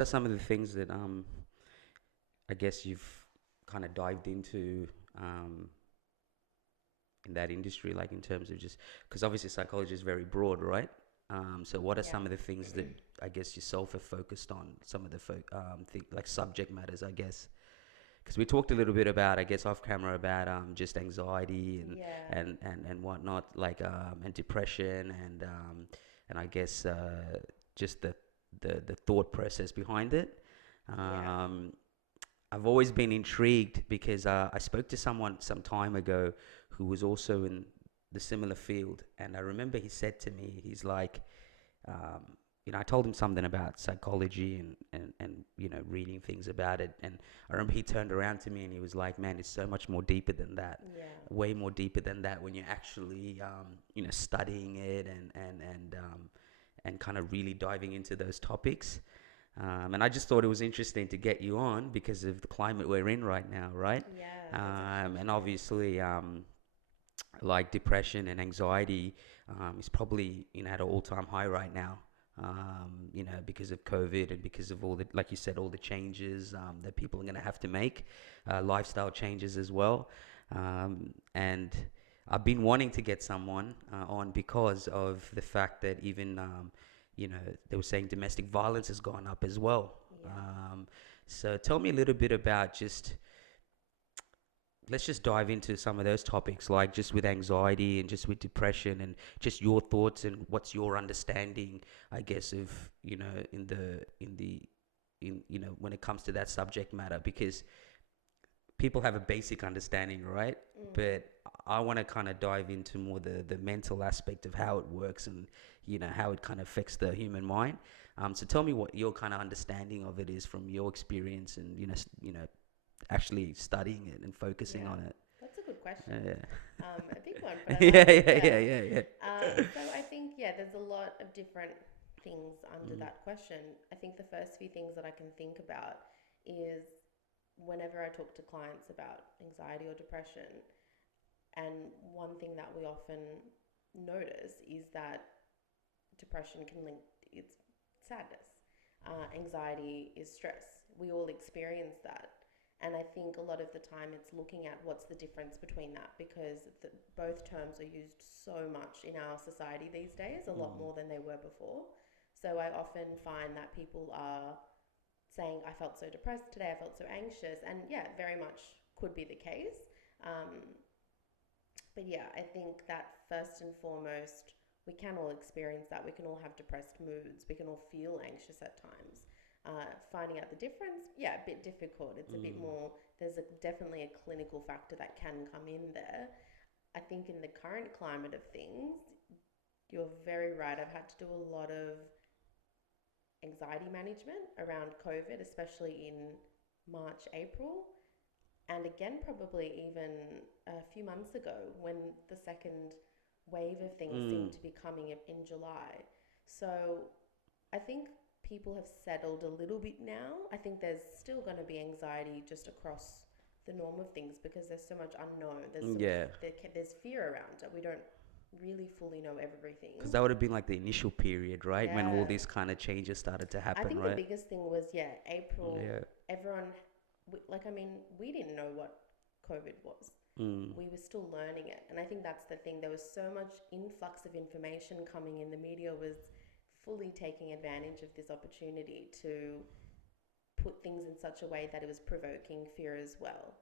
are some of the things that I guess you've kind of dived into um, in that industry, like in terms of just because obviously psychology is very broad, right? So what are Yeah. some of the things that I guess yourself have focused on? Some of the like subject matters, I guess, because we talked a little bit about, I guess, off camera about just anxiety Yeah. and whatnot, like and depression and I guess just the thought process behind it. Yeah. Um, I've always been intrigued because I spoke to someone some time ago who was also in the similar field, and I remember he said to me, he's like, um, I told him something about psychology and reading things about it, and I remember he turned around to me and he was like, "Man, it's so much more deeper than that, Yeah. way more deeper than that when you're actually studying it and kind of really diving into those topics." And I just thought it was interesting to get you on because of the climate we're in right now, right? Yeah, that's actually And true. obviously, like depression and anxiety is probably at an all-time high right now. Because of COVID and because of all the, like you said, all the changes that people are going to have to make, lifestyle changes as well. And I've been wanting to get someone on because of the fact that even, they were saying domestic violence has gone up as well. Yeah. Um, so tell me a little bit about just let's just dive into some of those topics, like just with anxiety and just with depression and just your thoughts and what's your understanding, I guess, of when it comes to that subject matter, because people have a basic understanding, right? Mm. But I want to kind of dive into more the mental aspect of how it works and how it kind of affects the human mind. So tell me what your kind of understanding of it is from your experience and actually studying it and focusing Yeah. on it. That's a good question. Yeah. A big one, but I Yeah, like it. yeah, yeah, Yeah. yeah, yeah. So I think, yeah, there's a lot of different things under Mm, that question. I think the first few things that I can think about is whenever I talk to clients about anxiety or depression, and one thing that we often notice is that depression can link it's sadness. Anxiety is stress. We all experience that. And I think a lot of the time it's looking at what's the difference between that, because both terms are used so much in our society these days, a lot mm, more than they were before. So I often find that people are saying, I felt so depressed today, I felt so anxious. And yeah, very much could be the case. Um, but yeah, I think that first and foremost, we can all experience that. We can all have depressed moods. We can all feel anxious at times. Finding out the difference, yeah, a bit difficult. It's a bit mm, more, definitely a clinical factor that can come in there. I think in the current climate of things, you're very right. I've had to do a lot of anxiety management around COVID, especially in March, April, and again, probably even a few months ago when the second wave of things mm. seemed to be coming in July. So I think people have settled a little bit now. I think there's still going to be anxiety just across the norm of things because there's so much unknown. Yeah, There's fear around it. We don't really fully know everything. because that would have been like the initial period, right, when all Yeah. these kind of changes started to I happen, think the right? biggest thing was, yeah, April, Yeah. everyone, like, I mean, we didn't know what COVID was. Mm, We were still learning it. And I think that's the thing. There was so much influx of information coming in. The media was fully taking advantage of this opportunity to put things in such a way that it was provoking fear as well.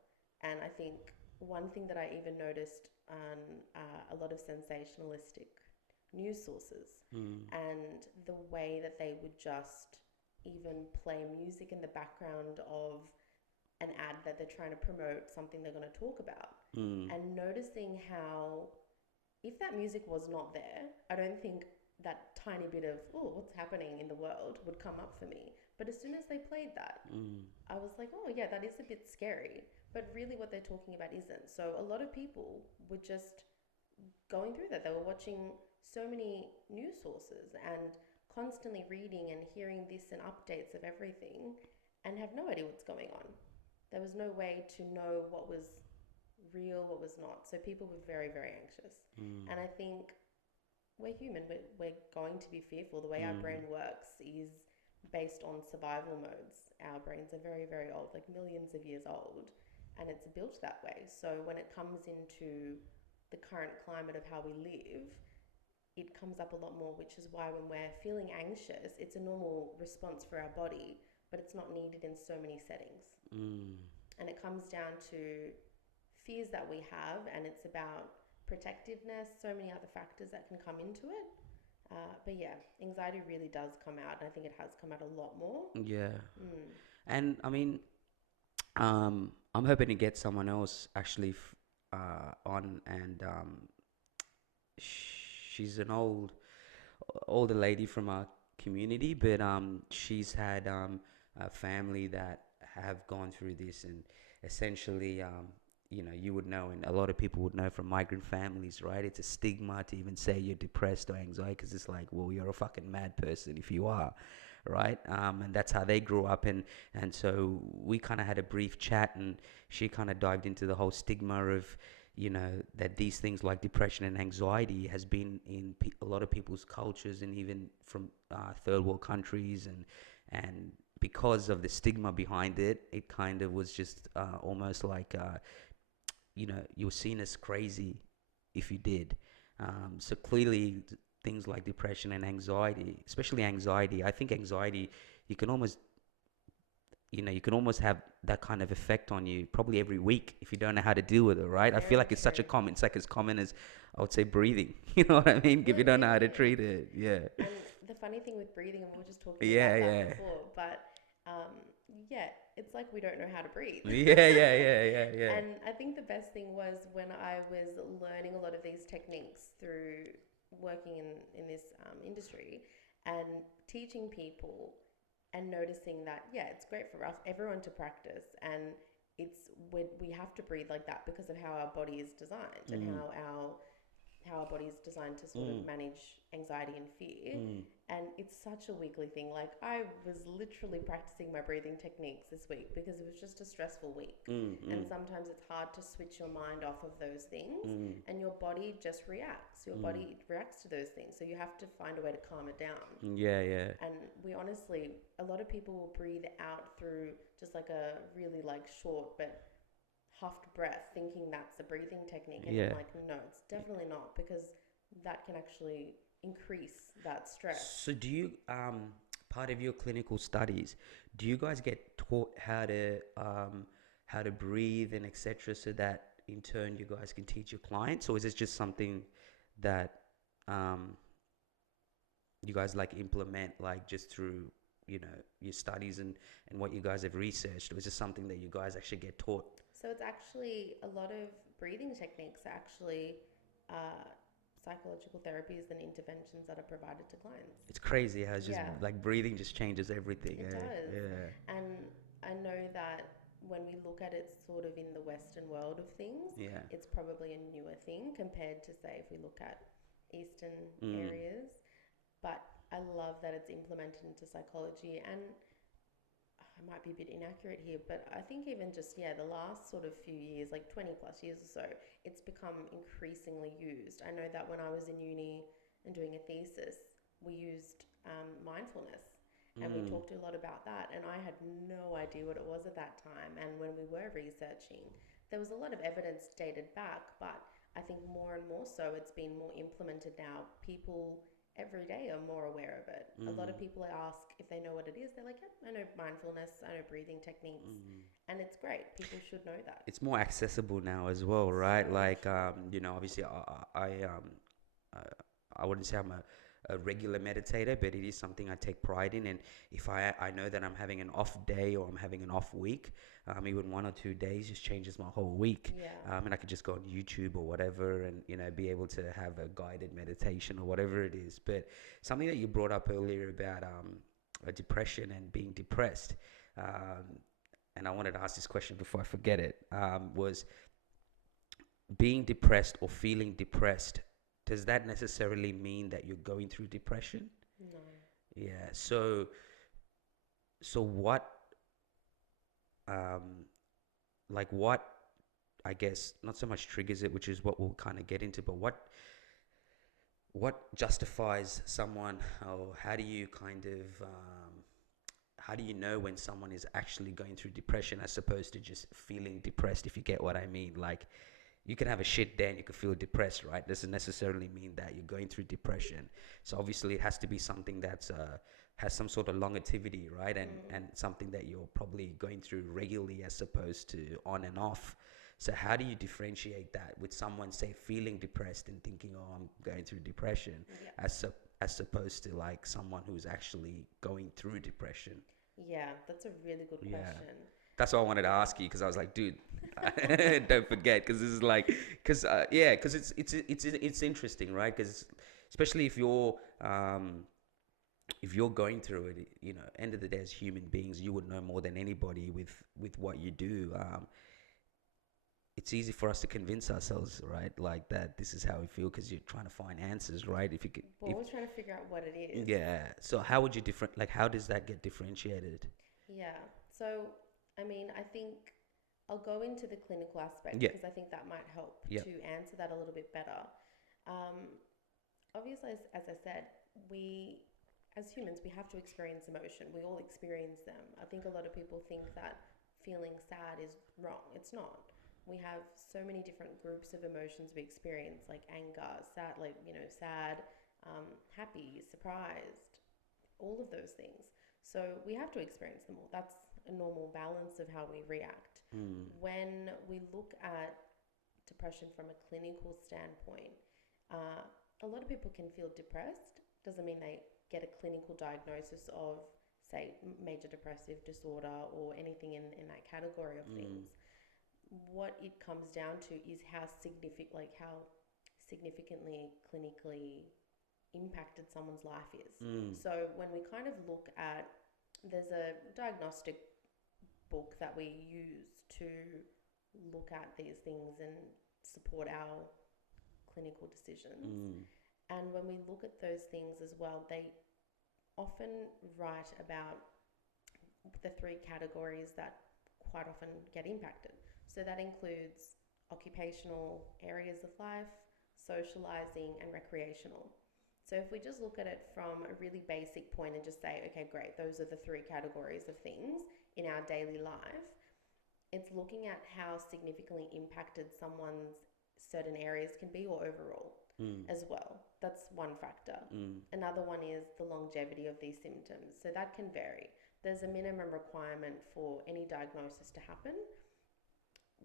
And I think one thing that I even noticed on a lot of sensationalistic news sources mm, and the way that they would just even play music in the background of an ad that they're trying to promote something they're going to talk about, mm. and noticing how if that music was not there, I don't think that tiny bit of, oh, what's happening in the world would come up for me. But as soon as they played that, Mm. I was like, oh, yeah, that is a bit scary. But really, what they're talking about isn't. So, a lot of people were just going through that. They were watching so many news sources and constantly reading and hearing this and updates of everything and have no idea what's going on. There was no way to know what was real, what was not. So people were very, very anxious. Mm. And I think we're human. We're going to be fearful. The way our Mm. brain works is based on survival modes. Our brains are very, very old, like millions of years old, and it's built that way. So when it comes into the current climate of how we live, it comes up a lot more, which is why when we're feeling anxious, it's a normal response for our body, but it's not needed in so many settings. Mm. And it comes down to fears that we have, and it's about protectiveness, so many other factors that can come into it. But yeah, anxiety really does come out, and I think it has come out a lot more. Yeah. Mm. And I mean, I'm hoping to get someone else actually on, and she's an older lady from our community, but she's had a family that have gone through this, and essentially, you would know, and a lot of people would know from migrant families, right? It's a stigma to even say you're depressed or anxiety, because it's like, well, you're a fucking mad person if you are, right? And that's how they grew up, and so we kind of had a brief chat, and she kind of dived into the whole stigma of, that these things like depression and anxiety has been in a lot of people's cultures, and even from third world countries, and because of the stigma behind it, it kind of was just almost like, you were seen as crazy if you did. So clearly, things like depression and anxiety, especially anxiety, I think anxiety, you can almost have that kind of effect on you probably every week if you don't know how to deal with it, right? I feel Very like true. it's like as common as, I would say, breathing. You know what I mean? Well, If you it don't know how to really is. treat it, yeah, And the funny thing with breathing, and we were just talking yeah, about that yeah, before, but um, yeah, it's like we don't know how to breathe. yeah, yeah, yeah, yeah, yeah. And I think the best thing was when I was learning a lot of these techniques through working in this industry and teaching people and noticing that, yeah, it's great for us, everyone to practice. And we have to breathe like that because of how our body is designed and Mm, how our body is designed to sort of mm, manage anxiety and fear. mm, And it's such a weekly thing. Like, I was literally practicing my breathing techniques this week because it was just a stressful week. mm, And mm, sometimes it's hard to switch your mind off of those things, mm, and your body just reacts. Your mm. body reacts to those things. So you have to find a way to calm it down. Yeah, yeah, And we honestly, a lot of people will breathe out through just like a really like short but huffed breath, thinking that's a breathing technique. And I'm yeah. like, no, it's definitely not, because that can actually increase that stress. So do you, part of your clinical studies, do you guys get taught how to breathe and etc., so that in turn you guys can teach your clients, or is this just something that um, you guys like implement like just through your studies and what you guys have researched, or is this something that you guys actually get taught? So it's actually a lot of breathing techniques are actually uh, psychological therapies and interventions that are provided to clients. It's crazy how it's just Yeah, like breathing just changes everything, it eh? does. Yeah. And I know that when we look at it sort of in the Western world of things, Yeah. it's probably a newer thing compared to, say, if we look at Eastern Mm. areas. But I love that it's implemented into psychology. And I might be a bit inaccurate here, but I think even just, yeah, the last sort of few years, like 20 plus years or so, it's become increasingly used. I know that when I was in uni and doing a thesis, we used mindfulness, and we Mm. talked a lot about that. And I had no idea what it was at that time. And when we were researching, there was a lot of evidence dated back, but I think more and more so it's been more implemented now. People every day are more aware of it. A lot Mm. of people I ask if they know what it is, they're like, yep, I know mindfulness, I know breathing techniques. Mm. And it's great. People should know that. It's more accessible now as well, So right? much Like, more. obviously, uh, I wouldn't say I'm a regular meditator, but it is something I take pride in. And if I know that I'm having an off day or I'm having an off week, even 1 or 2 days just changes my whole week. Yeah. And I could just go on YouTube or whatever, and be able to have a guided meditation or whatever it is. But something that you brought up earlier about depression and being depressed. Um, and I wanted to ask this question before I forget it, was being depressed or feeling depressed, does that necessarily mean that you're going through depression? No. Yeah. So what, um, like what, I guess, not so much triggers it, which is what we'll kind of get into, but what justifies someone, or how do you kind of, how do you know when someone is actually going through depression as opposed to just feeling depressed, if you get what I mean? Like, you can have a shit day and you can feel depressed, right? Doesn't necessarily mean that you're going through depression. So obviously it has to be something that's has some sort of longevity, right? And something that you're probably going through regularly as opposed to on and off. So how do you differentiate that with someone, say, feeling depressed and thinking, oh, I'm going through depression, Yeah. as opposed to like someone who's actually going through depression? Yeah, that's a really good Yeah. question. That's what I wanted to ask you because I was like, dude, don't forget, because this is like, because yeah, because it's interesting, right? Because especially if you're going through it, you know, end of the day, as human beings, you would know more than anybody with what you do. It's easy for us to convince ourselves, right? Like that this is how we feel because you're trying to find answers, right? If you could, We're if always trying to figure out what it is. yeah. So how would you different? Like, how does that get differentiated? Yeah. So, I mean, I think I'll go into the clinical aspect Yeah. because I think that might help Yeah. to answer that a little bit better. Um, Obviously, as I said, we, as humans, we have to experience emotion. We all experience them. I think a lot of people think that feeling sad is wrong. It's not. We have so many different groups of emotions we experience, like anger, sad, like, sad, happy, surprised, all of those things. So we have to experience them all. That's a normal balance of how we react. Mm. When we look at depression from a clinical standpoint, uh, a lot of people can feel depressed. Doesn't mean they get a clinical diagnosis of, say, major depressive disorder or anything in that category of Mm. things. What it comes down to is how significantly clinically impacted someone's life is. Mm. So when we kind of look at, there's a diagnostic book that we use to look at these things and support our clinical decisions. Mm. And when we look at those things as well, they often write about the three categories that quite often get impacted. So that includes occupational areas of life, socializing, and recreational. So if we just look at it from a really basic point and just say, okay, great, those are the three categories of things in our daily life, it's looking at how significantly impacted someone's certain areas can be or overall as well. That's one factor. Another one is the longevity of these symptoms. So that can vary. There's a minimum requirement for any diagnosis to happen.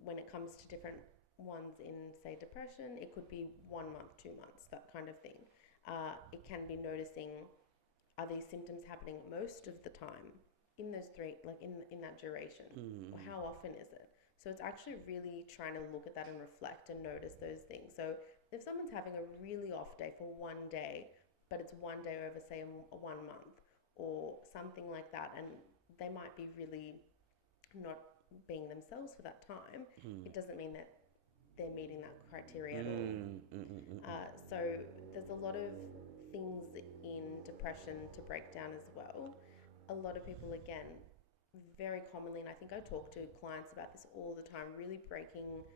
When it comes to different ones in, say, depression, it could be 1 month, 2 months, that kind of thing. It can be noticing, are these symptoms happening most of the time in those three, like in that duration? Or how often is it? So it's actually really trying to look at that and reflect and notice those things. So if someone's having a really off day for one day, but it's one day over, say, a 1 month or something like that, and they might be really not being themselves for that time, it doesn't mean that they're meeting that criteria at all. So there's a lot of things in depression to break down as well. A lot of people, again, very commonly, and I think I talk to clients about this all the time, really breaking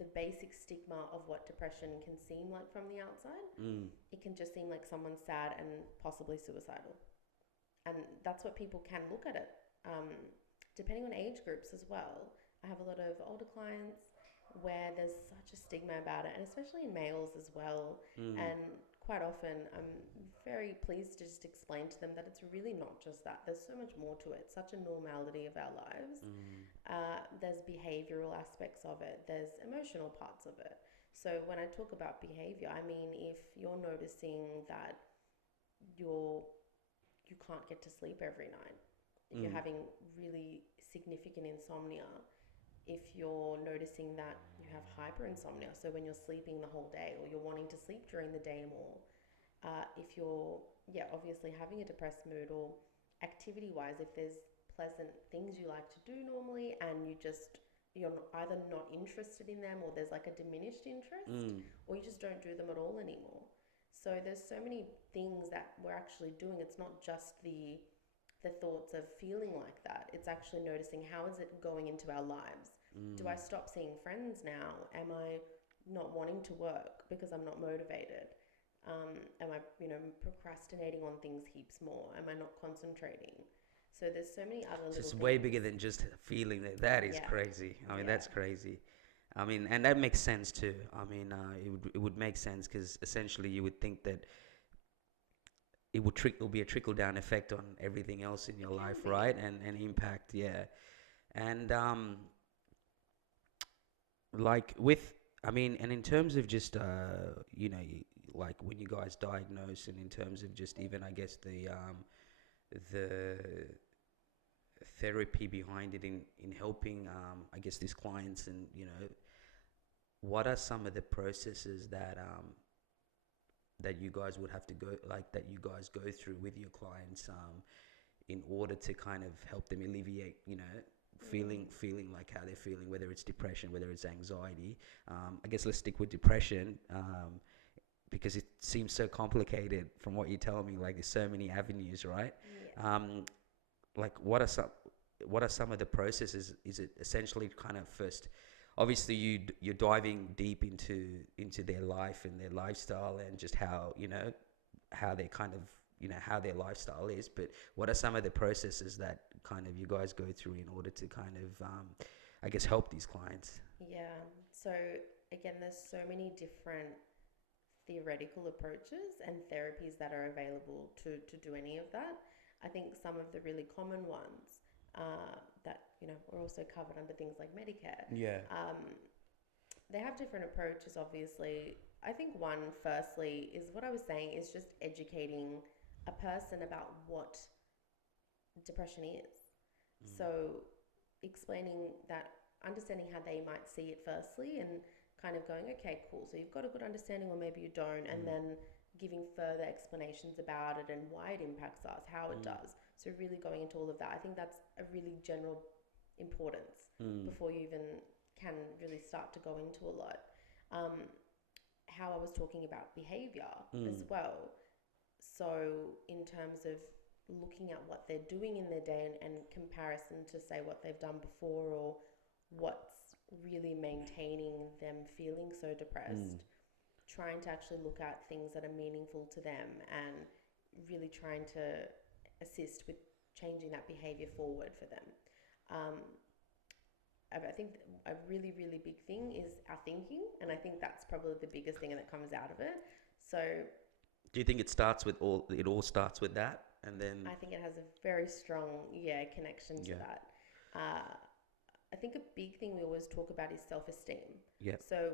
the basic stigma of what depression can seem like from the outside. It can just seem like someone's sad and possibly suicidal. And that's what people can look at it, depending on age groups as well. I have a lot of older clients where there's such a stigma about it, and especially in males as well. And quite often I'm very pleased to just explain to them that it's really not just that. There's so much more to it. It's such a normality of our lives. There's behavioural aspects of it. There's emotional parts of it. So when I talk about behaviour, I mean, if you're noticing that you can't get to sleep every night, if you're having really significant insomnia, if you're noticing that you have hyperinsomnia, so when you're sleeping the whole day or you're wanting to sleep during the day more, if you're, obviously having a depressed mood, or activity-wise, if there's pleasant things you like to do normally and you're either not interested in them, or there's like a diminished interest, or you just don't do them at all anymore. So there's so many things that we're actually doing. It's not just the thoughts of feeling like that. It's actually noticing, how is it going into our lives? Do I stop seeing friends now? Am I not wanting to work because I'm not motivated? Am I, procrastinating on things heaps more? Am I not concentrating? So there's so many other So little it's way things. bigger than just feeling that. That is Yeah, crazy. I mean, yeah, that's crazy. I mean, and that makes sense too. I mean, it would make sense because essentially you would think that it'll be a trickle down effect on everything else in your it can life, be. right? And impact, yeah. And like with, I mean, and in terms of just like when you guys diagnose, and in terms of just even I guess the therapy behind it in helping I guess these clients, and what are some of the processes that you guys would have to go, like that you guys go through with your clients in order to kind of help them alleviate, Mm. feeling like how they're feeling, whether it's depression, whether it's anxiety. I guess let's stick with depression, because it seems so complicated from what you tell me. Like there's so many avenues, right? Yeah. Um, like what are some of the processes? Is it essentially kind of first? Obviously, you're diving deep into their life and their lifestyle, and just how they kind of how their lifestyle is. But what are some of the processes that kind of you guys go through in order to kind of I guess help these clients? Yeah. So again, there's so many different theoretical approaches and therapies that are available to do any of that. I think some of the really common ones that are also covered under things like Medicare. Yeah. Um, they have different approaches, obviously. I think one, firstly, is what I was saying is just educating a person about what depression is. Mm. So explaining that, understanding how they might see it firstly, and kind of going, okay, cool. So you've got a good understanding, or maybe you don't, and Mm. then giving further explanations about it and why it impacts us, how it Mm. does. So really going into all of that. I think that's a really general importance Mm. before you even can really start to go into a lot. Um, how I was talking about behavior as Mm. well. So, in terms of looking at what they're doing in their day, and comparison to say what they've done before, or what's really maintaining them feeling so Mm. depressed, trying to actually look at things that are meaningful to them, and really trying to assist with changing that behavior forward for them. Um, I think a really, really big thing is our thinking, and I think that's probably the biggest thing that comes out of it. So Do you think it all starts with that, and then I think it has a very strong, yeah, connection to yeah, that. Uh, I think a big thing we always talk about is self-esteem. yeah, So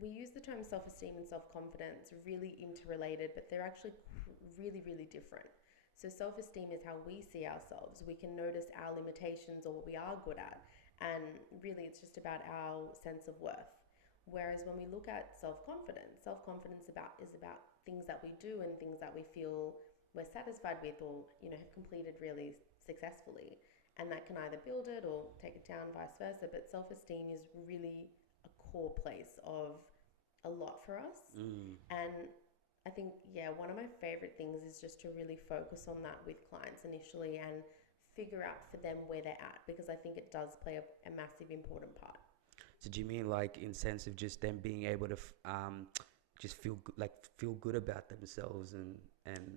we use the term self-esteem and self-confidence really interrelated, but they're actually really, really different. So self-esteem is how we see ourselves. We can notice our limitations or what we are good at, and really it's just about our sense of worth. Whereas when we look at self-confidence, self-confidence is about things that we do and things that we feel we're satisfied with, or have completed really successfully, and that can either build it or take it down, vice versa. But self-esteem is really a core place of a lot for us. mm. And I think, yeah, one of my favorite things is just to really focus on that with clients initially, and figure out for them where they're at, because I think it does play a massive important part. So do you mean like in sense of just them being able to just feel good about themselves and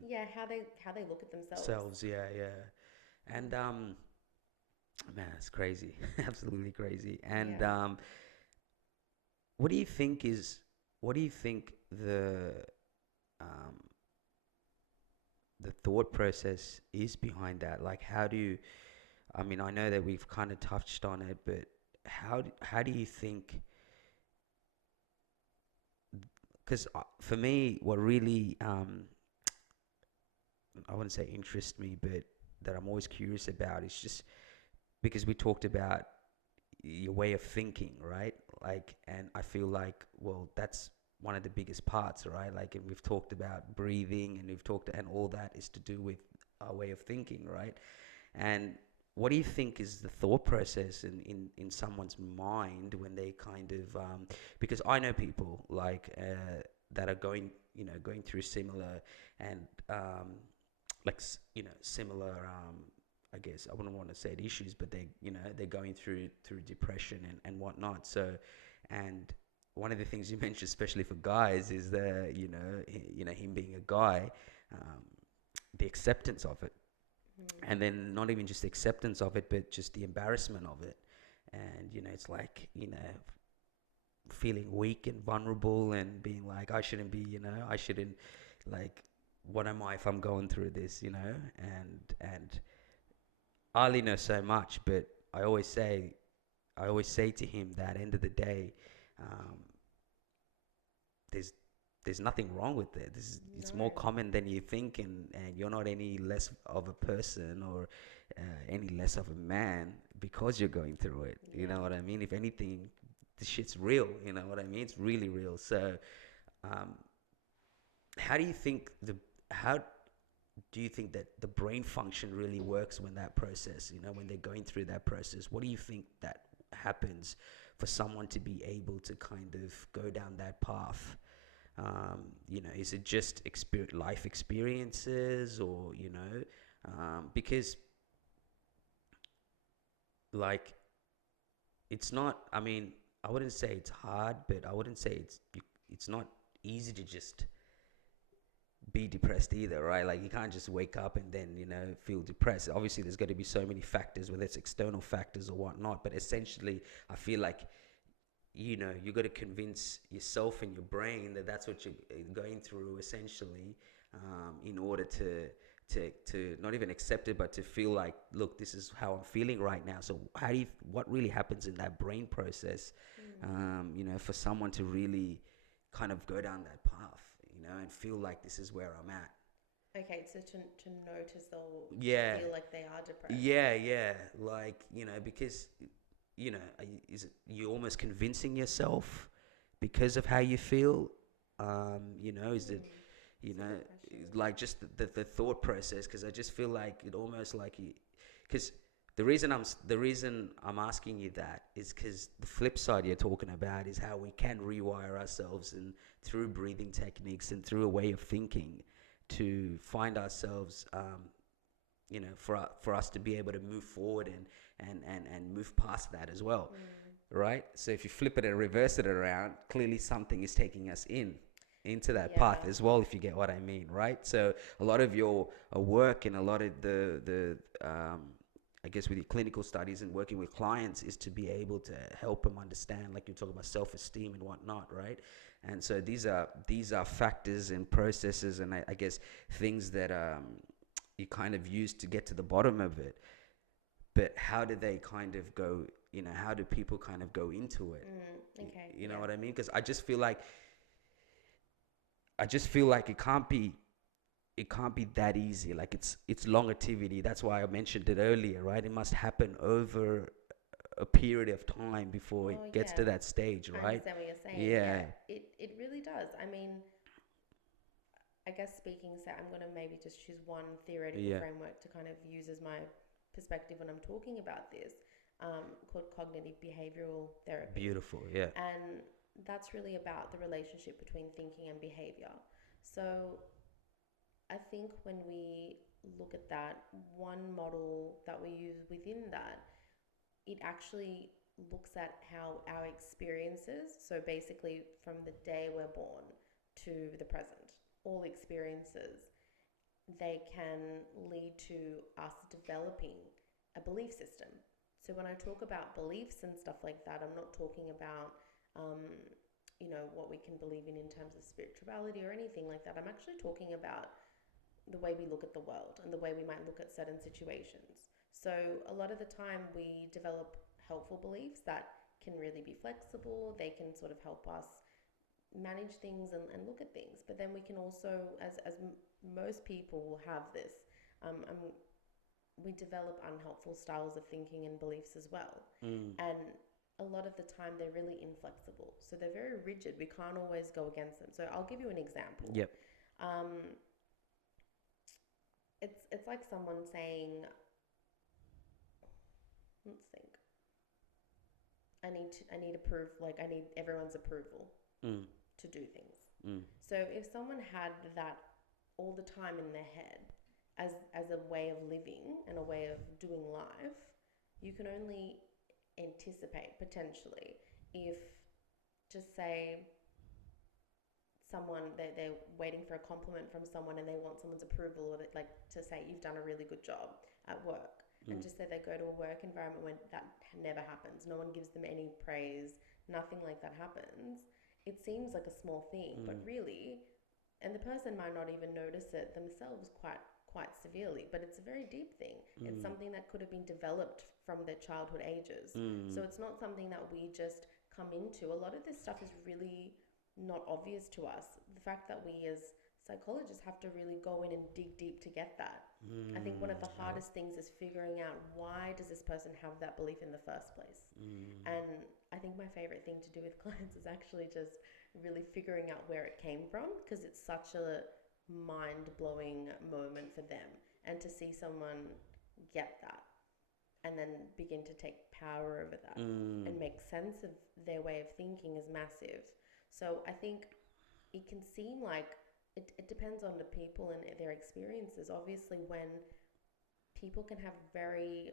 Yeah, how they look at themselves. selves? Yeah, yeah. And man, it's crazy, absolutely crazy. And Yeah. what do you think is what do you think um the thought process is behind that? Like, how do you? I mean, I know that we've kind of touched on it, but how do you think? Because for me, what really I wouldn't say interest me, but that I'm always curious about is just because we talked about your way of thinking, right? Like, and I feel like, well, that's one of the biggest parts, right? Like, and we've talked about breathing, and and all that is to do with our way of thinking, right? And what do you think is the thought process in someone's mind when they kind of because I know people like that are going through similar and similar I guess I wouldn't want to say it issues, but they're going through depression and whatnot. So, and one of the things you mentioned, especially for guys, is him being a guy, um, the acceptance of it, And then not even just acceptance of it, but just the embarrassment of it. And it's like, feeling weak and vulnerable and being like, I shouldn't be, I shouldn't, like, what am I if I'm going through this, and I only know so much, but I always say to him that end of the day, um, there's there's nothing wrong with it. It's more No. common than you think, and you're not any less of a person, or any less of a man because you're going through it. You Yeah. know what I mean? If anything, this shit's real. You know what I mean? It's really real. So, um, how do you think the how do you think that the brain function really works when that process, when they're going through that process? What do you think that happens for someone to be able to kind of go down that path? Is it just life experiences, or because, like, it's not. I mean, I wouldn't say it's hard, but I wouldn't say it's not easy to just be depressed either, right? Like, you can't just wake up and then feel depressed. Obviously, there's going to be so many factors, whether it's external factors or whatnot. But essentially, I feel like you got to convince yourself and your brain that that's what you're going through, essentially, in order to not even accept it, but to feel like, look, this is how I'm feeling right now. So what really happens in that brain process, for someone to really kind of go down that path, and feel like this is where I'm at. Okay, so to notice or Yeah, feel like they are depressed. yeah. Like, because, is it you almost convincing yourself because of how you feel? Is it, you It's a know, good question. like, just the thought process? Because I just feel like it almost like you, because the reason I'm asking you that is because the flip side you're talking about is how we can rewire ourselves, and through breathing techniques and through a way of thinking, to find ourselves, for us to be able to move forward and move past that as well, right? So if you flip it and reverse it around, clearly something is taking us into that Yeah. path as well, if you get what I mean, right? So a lot of your work, and a lot of the I guess, with your clinical studies and working with clients, is to be able to help them understand, like you're talking about, self-esteem and whatnot, right? And so these are factors and processes, and I guess things that you kind of use to get to the bottom of it. But how do they kind of go? How do people kind of go into it? Okay. You know Yeah. what I mean? Because I just feel like it can't be that easy. Like, it's long activity. That's why I mentioned it earlier, right? It must happen over a period of time before Oh it gets yeah. to that stage, I right? understand what you're saying. Yeah. Yeah, It really does. I mean, I guess speaking, so I'm going to maybe just choose one theoretical yeah, framework to kind of use as my perspective when I'm talking about this, called cognitive behavioral therapy. beautiful, yeah, And that's really about the relationship between thinking and behavior. So I think when we look at that, one model that we use within that, it actually looks at how our experiences, so basically from the day we're born to the present, all experiences, they can lead to us developing a belief system. So when I talk about beliefs and stuff like that, I'm not talking about, um, what we can believe in terms of spirituality or anything like that. I'm actually talking about the way we look at the world and the way we might look at certain situations. So a lot of the time we develop helpful beliefs that can really be flexible. They can sort of help us manage things and look at things. But then we can also, as most people will have this, we develop unhelpful styles of thinking and beliefs as well. mm, And a lot of the time they're really inflexible. So they're very rigid. We can't always go against them. So I'll give you an example. yep, Um, it's like someone saying, let's think, I need everyone's approval mm, to do things. mm, So if someone had that all the time in their head as a way of living and a way of doing life, you can only anticipate potentially if, just say someone, they're waiting for a compliment from someone and they want someone's approval, or like to say you've done a really good job at work. And Mm. just say they go to a work environment when that never happens. No one gives them any praise. Nothing like that happens. It seems like a small thing, but Mm. really, and the person might not even notice it themselves quite severely, but it's a very deep thing. It's Mm. something that could have been developed from their childhood ages. So Mm. it's not something that we just come into. A lot of this stuff is really not obvious to us. The fact that we as psychologists have to really go in and dig deep to get that. I think one Mm. of the Oh. hardest things is figuring out, why does this person have that belief in the first place? Mm. And I think my favorite thing to do with clients is actually just really figuring out where it came from, because it's such a mind blowing moment for them. And to see someone get that and then begin to take power over that Mm. and make sense of their way of thinking is massive. So I think it can seem like it depends on the people and their experiences. Obviously, when people can have very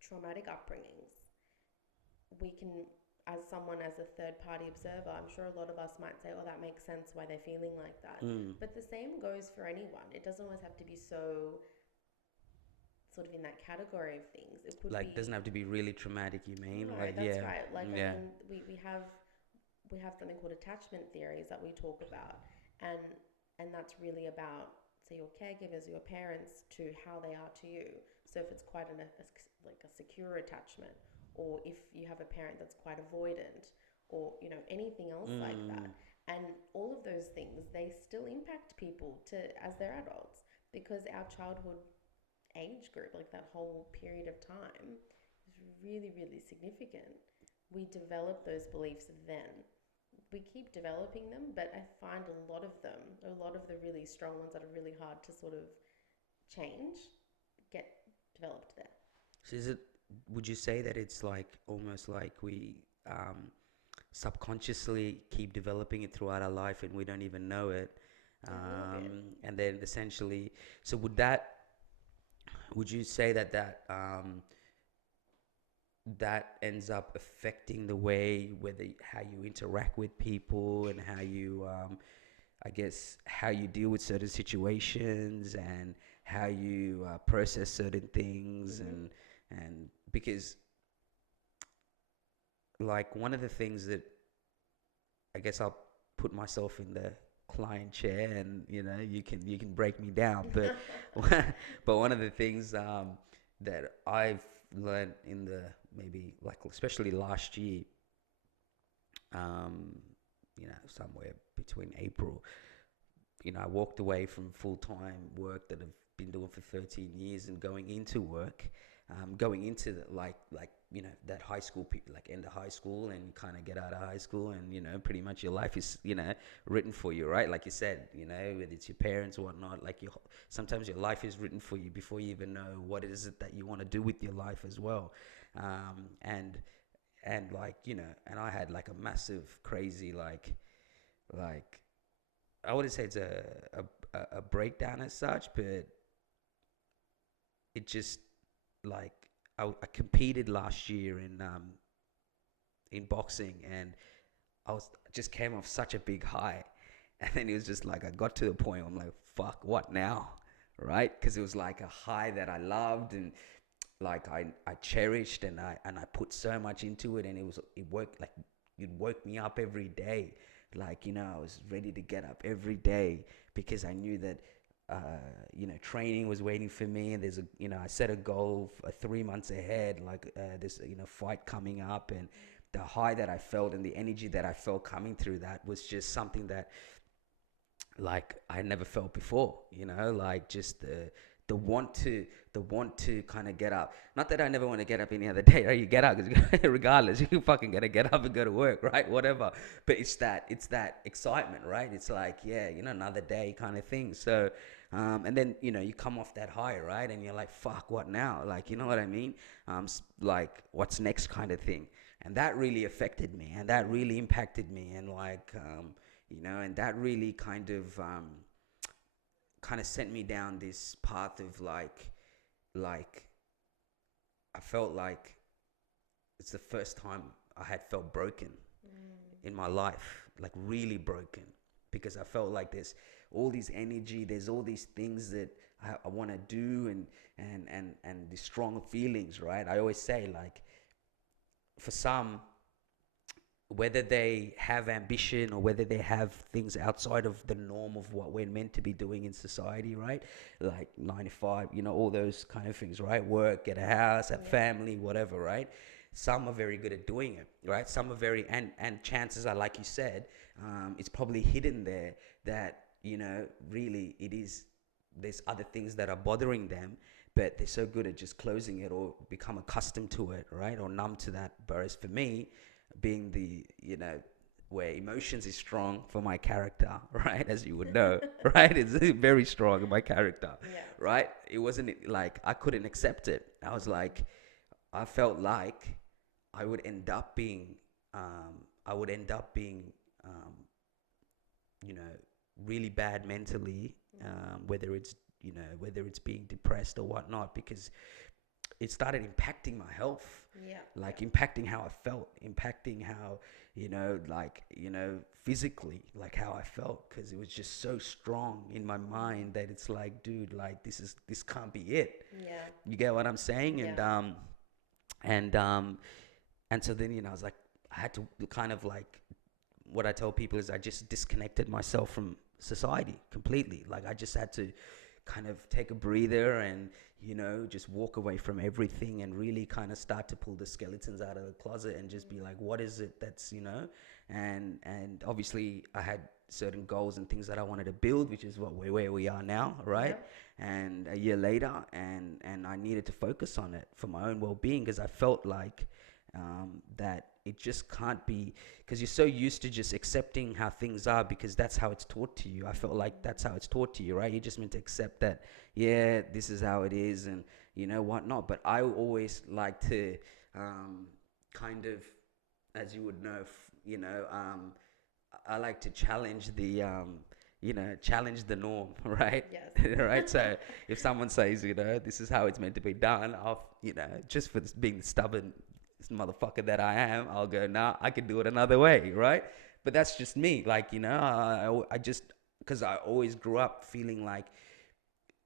traumatic upbringings, we can, as someone, as a third party observer, I'm sure a lot of us might say, oh, that makes sense why they're feeling like that. Mm. But the same goes for anyone. It doesn't always have to be so sort of in that category of things. It could Like, doesn't be, have to be really traumatic, you mean? no, Like, that's yeah. right. Like, I Yeah. mean, we have something called attachment theories that we talk about, and that's really about, say, your caregivers, your parents, to how they are to you. So if it's quite like a secure attachment, or if you have a parent that's quite avoidant, or anything else like that, Mm. and all of those things, they still impact people to as they're adults, because our childhood age group, like that whole period of time, is really, really significant. We develop those beliefs then. We keep developing them, but I find a lot of the really strong ones that are really hard to sort of change, get developed there. So would you say that it's like almost like we subconsciously keep developing it throughout our life and we don't even know it? Yeah, a little bit. And then essentially, so would you say that ends up affecting the way whether how you interact with people and how you I guess how you deal with certain situations and how you process certain things Mhm. and because like one of the things that I guess I'll put myself in the client chair and you can break me down but but one of the things that I've learned in the maybe like especially last year um somewhere between April I walked away from full-time work that I've been doing for 13 years and going into work, going into like that high school like end of high school and kind of get out of high school and pretty much your life is written for you, right? Like you said, whether it's your parents or whatnot, like sometimes your life is written for you before you even know what it is that you want to do with your life as well, and like and I had like a massive crazy like I wouldn't say it's a breakdown as such, but it just like I competed last year in boxing, and just came off such a big high, and then it was just like I got to the point where I'm like, fuck, what now, right? Because it was like a high that I loved and like I cherished, and I put so much into it, and it worked like it woke me up every day. Like I was ready to get up every day because I knew that training was waiting for me, and there's I set a goal for 3 months ahead, like this fight coming up, and the high that I felt and the energy that I felt coming through that was just something that like I never felt before, like just the want to kind of get up. Not that I never want to get up any other day, right? You get up because regardless, you fucking gotta get up and go to work, right? Whatever. But it's that excitement, right? It's like, yeah, another day kind of thing. So, and then you come off that high, right? And you're like, fuck, what now? Like, you know what I mean? Like, what's next kind of thing. And that really affected me, and that really impacted me, and like, and that really kind of sent me down this path of like I felt like it's the first time I had felt broken Mm. in my life, like really broken. because I felt like there's all this energy, there's all these things that I want to do, and these strong feelings, right? I always say, like, for some, whether they have ambition or whether they have things outside of the norm of what we're meant to be doing in society, right? Like 9 to 5, all those kind of things, right? Work, get a house, have family, whatever, right? Some are very good at doing it, right? Some are very, and chances are, like you said, it's probably hidden there that, really it is, there's other things that are bothering them, but they're so good at just closing it or become accustomed to it, right? Or numb to that. Whereas for me, being the, where emotions is strong for my character, right? As you would know, right? It's very strong in my character, Yeah. right? It wasn't like I couldn't accept it. I was like, I felt like I would end up being, I would end up being, um, you know, really bad mentally, whether it's being depressed or whatnot, because it started impacting my health, Yeah. like impacting how I felt, impacting how, physically, like how I felt, because it was just so strong in my mind that it's like, dude, like this can't be it. Yeah. You get what I'm saying? Yeah. And and so then, I was like, I had to kind of like, what I tell people is I just disconnected myself from society completely. Like I just had to kind of take a breather and, just walk away from everything and really kind of start to pull the skeletons out of the closet and just be like, what is it that's, and obviously I had certain goals and things that I wanted to build, which is where we are now, right? Yeah. And a year later, and I needed to focus on it for my own well-being, because I felt like that it just can't be, because you're so used to just accepting how things are because that's how it's taught to you. I felt like that's how it's taught to you, right? You're just meant to accept that, yeah, this is how it is, and whatnot. But I always like to kind of, as you would know, I like to challenge the challenge the norm, right? Yes. Right. So if someone says, this is how it's meant to be done, I'll, just for being stubborn motherfucker that I am, I'll go, nah, I can do it another way, right? But that's just me. Like, I just, because I always grew up feeling like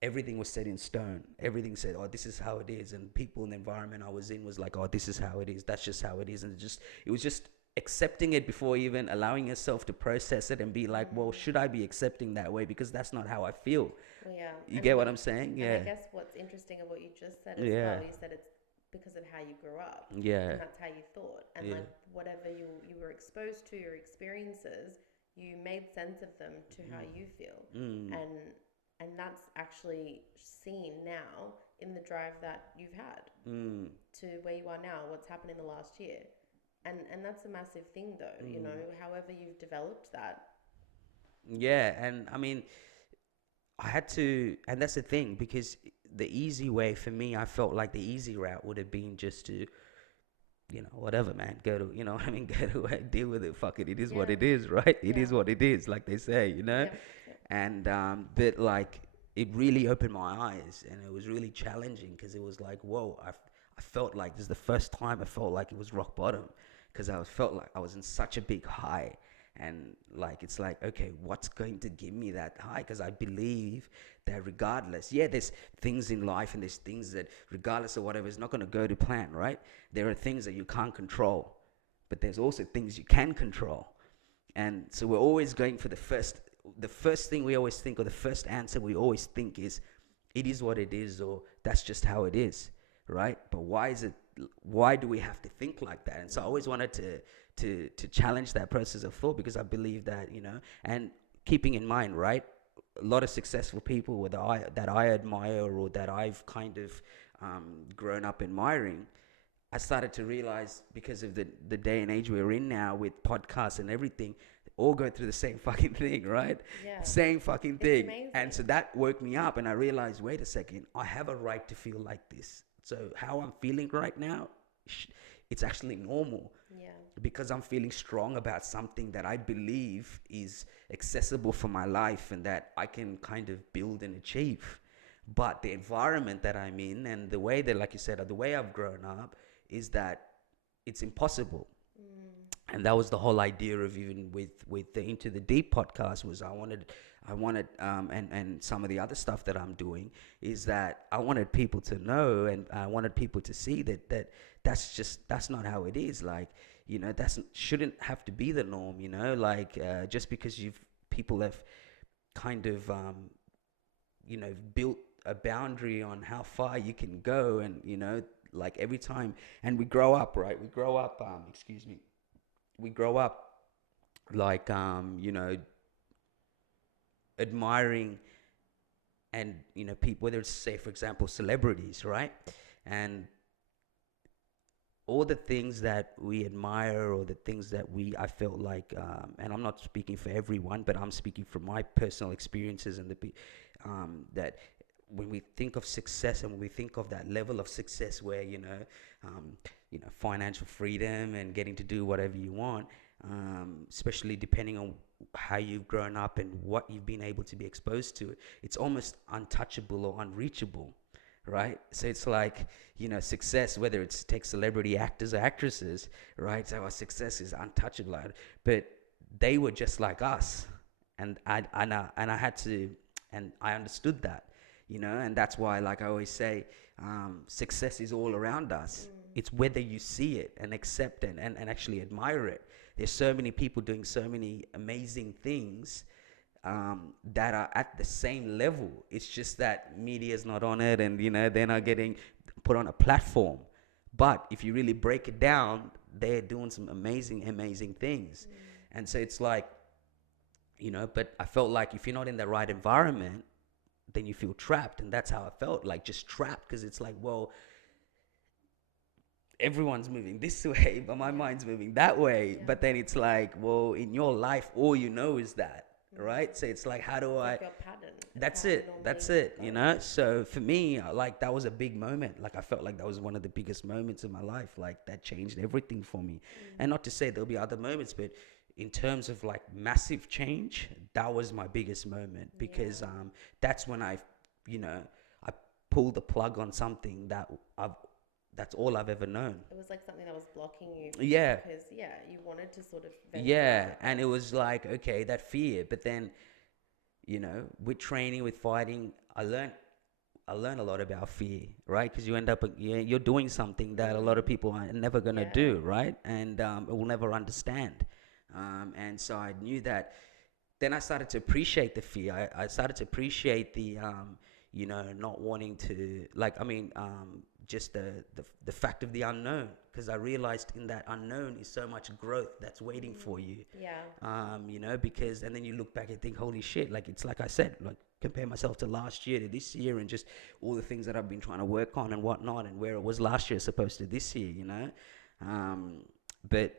everything was set in stone. Everything said, oh, this is how it is. And people in the environment I was in was like, oh, this is how it is. That's just how it is. And it was just accepting it before even allowing yourself to process it and be like, well, should I be accepting that way? Because that's not how I feel. Well, yeah. You get what I'm saying? And I Yeah. guess what's interesting of what you just said as Yeah. well, you said it's because of how you grew up. Yeah. And that's how you thought. And Yeah. like whatever you were exposed to, your experiences, you made sense of them to how you feel. And that's actually seen now in the drive that you've had to where you are now, what's happened in the last year. And that's a massive thing though, however you've developed that. Yeah. And I mean, I had to, and that's the thing, because the easy way for me, I felt like the easy route would have been just to, whatever, man, go to, what I mean, go to work, deal with it, fuck it, it is what it is, right? It is what it is, like they say, Yep. And, but like, it really opened my eyes, and it was really challenging, because it was like, whoa, I felt like this is the first time I felt like it was rock bottom, because I felt like I was in such a big high. And like, it's like, okay, what's going to give me that high? Because I believe that regardless, yeah, there's things in life and there's things that regardless of whatever is not going to go to plan, right? There are things that you can't control, but there's also things you can control. And so we're always going for the first thing we always think, or the first answer we always think is, it is what it is, or that's just how it is, right? But why do we have to think like that? And so I always wanted to challenge that process of thought, because I believe that, and keeping in mind, right, a lot of successful people that I admire, or that I've kind of grown up admiring, I started to realize, because of the day and age we're in now with podcasts and everything, all go through the same fucking thing, right? Yeah. Same fucking It's thing. amazing. And so that woke me up, and I realized, wait a second, I have a right to feel like this. So how I'm feeling right now, it's actually normal. Yeah. Because I'm feeling strong about something that I believe is accessible for my life and that I can kind of build and achieve. But the environment that I'm in, and the way that, like you said, the way I've grown up, is that it's impossible. And that was the whole idea of even with the Into the Deep podcast. Was I wanted and some of the other stuff that I'm doing is that I wanted people to know, and I wanted people to see that that's not how it is. Like, that's shouldn't have to be the norm. Like, just because you've people have kind of built a boundary on how far you can go, and like every time, and we grow up, right? We grow up. Excuse me. We grow up like admiring, and people, whether it's, say, for example, celebrities, right? And all the things that we admire, or the things that I felt like, and I'm not speaking for everyone, but I'm speaking from my personal experiences, and that when we think of success, and when we think of that level of success where financial freedom and getting to do whatever you want, especially depending on how you've grown up and what you've been able to be exposed to, it's almost untouchable or unreachable, right? So it's like, success, whether it's take celebrity actors or actresses, right? So our success is untouchable, but they were just like us, and I had to, and I understood that, and that's why, like I always say, success is all around us. It's whether you see it and accept it, and actually admire it. There's so many people doing so many amazing things, that are at the same level. It's just that media's not on it, and they're not getting put on a platform. But if you really break it down, they're doing some amazing things. And so it's like, but I felt like if you're not in the right environment, then you feel trapped. And that's how I felt, like just trapped, because it's like, well, everyone's moving this way, but my mind's moving that way. Yeah. But then it's like, well, in your life, all you know is that, right? So it's like, how do It's I? like your pattern. That's How you it. normally That's it. go. So for me, like that was a big moment. Like I felt like that was one of the biggest moments in my life. Like that changed everything for me. And not to say there'll be other moments, but in terms of like massive change, that was my biggest moment, because Yeah. that's when I pulled the plug on something that's all I've ever known. It was like something that was blocking you Yeah. because, yeah, you wanted to sort of venture Yeah, out, and but it was like, okay, that fear, but then with training, with fighting, I learned a lot about fear, right? Because you end up, you're doing something that a lot of people are never gonna yeah, do, right? And will never understand. And so I knew that. Then I started to appreciate the fear. I started to appreciate the, not wanting to, like, I mean, just the fact of the unknown, because I realized in that unknown is so much growth that's waiting for you. yeah, Because, and then you look back and think, holy shit, like, it's like I said, like, compare myself to last year to this year, and just all the things that I've been trying to work on and whatnot, and where it was last year as opposed to this year. But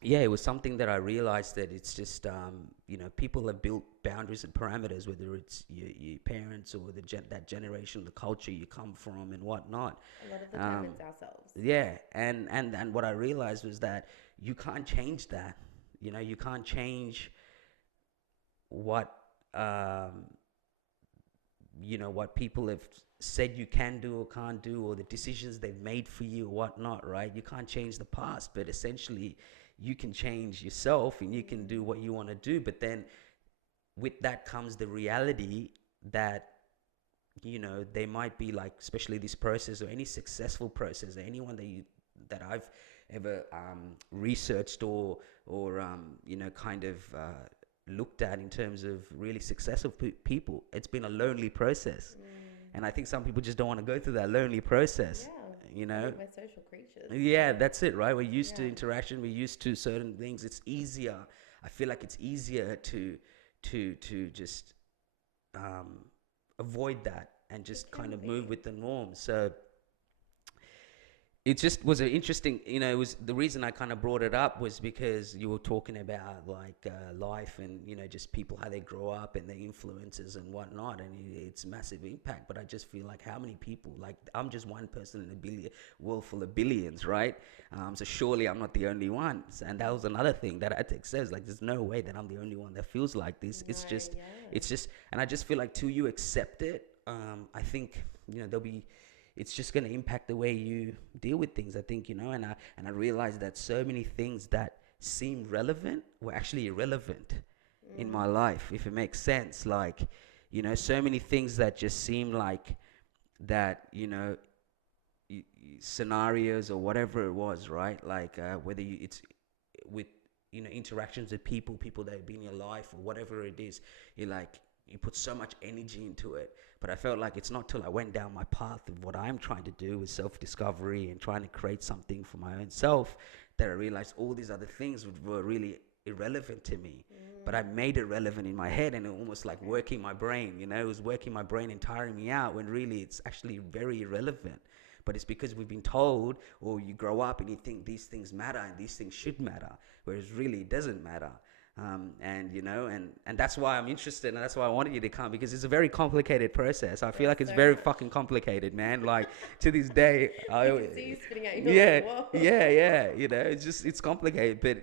yeah, it was something that I realized that it's just, people have built boundaries and parameters, whether it's your parents or that generation, the culture you come from and whatnot. a lot of the time it's ourselves. Yeah, and what I realized was that you can't change that. You can't change what, what people have said you can do or can't do, or the decisions they've made for you or whatnot, right? You can't change the past, but essentially you can change yourself, and you can do what you want to do. But then with that comes the reality that they might be like, especially this process, or any successful process, or anyone that I've ever researched, or kind of looked at in terms of really successful people, it's been a lonely process. And I think some people just don't want to go through that lonely process. Yeah, I mean, we're social creatures. Yeah, that's it, right? We're used to Yeah. interaction. We're used to certain things. It's easier. I feel like it's easier to just avoid that, and just kind of move with the norm. So it just was an interesting, it was the reason I kind of brought it up, was because you were talking about like life, and just people, how they grow up and their influences and whatnot, and it's massive impact. But I just feel like, how many people, like, I'm just one person in a world full of billions, right? So surely I'm not the only one. And that was another thing that I had to accept, like, there's no way that I'm the only one that feels like this. No, It's just, and I just feel like till you accept it, I think there'll be, it's just going to impact the way you deal with things, I think, and I realized that so many things that seemed relevant were actually irrelevant in my Mm. life, if it makes sense. Like, so many things that just seem like that, scenarios or whatever it was, right? Like, whether it's with, interactions with people that have been in your life or whatever it is, you put so much energy into it. But I felt like it's not till I went down my path of what I'm trying to do with self-discovery and trying to create something for my own self that I realized all these other things were really irrelevant to me. But I Mm. made it relevant in my head, and it almost like Okay. working my brain. It was working my brain and tiring me out when really it's actually very irrelevant. But it's because we've been told, or you grow up and you think these things matter and these things should matter, whereas really it doesn't matter. And that's why I'm interested, and that's why I wanted you to come, because it's a very complicated process. I feel There's like it's so very much. fucking complicated, man. Like, to this day, I can see you spitting out. You're like, yeah, yeah, whoa. yeah. It's complicated, but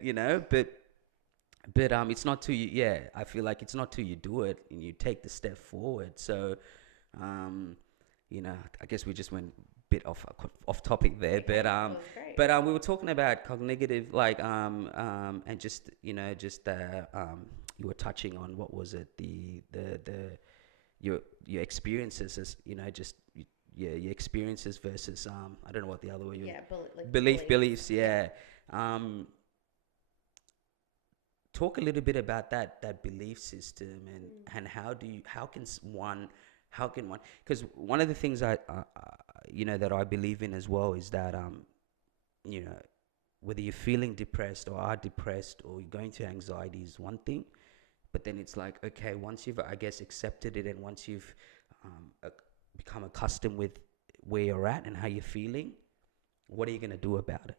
it's not till you, yeah. I feel like it's not till you do it and you take the step forward. So, um, I guess we just went a bit off topic It's there, okay. That was great. we were talking about cognitive, like, and just, you were touching on, what was it, the your experiences, as just yeah, your experiences versus, I don't know what the other way, Yeah, like beliefs. beliefs, Yeah. yeah. um Talk a little bit about that belief system, Mm. and how can one, because one of the things that I believe in as well is that, you know whether you're feeling depressed or are depressed or you're going through anxiety is one thing, but then it's like, okay, once you've, I guess, accepted it, and once you've, become accustomed with where you're at and how you're feeling, what are you going to do about it?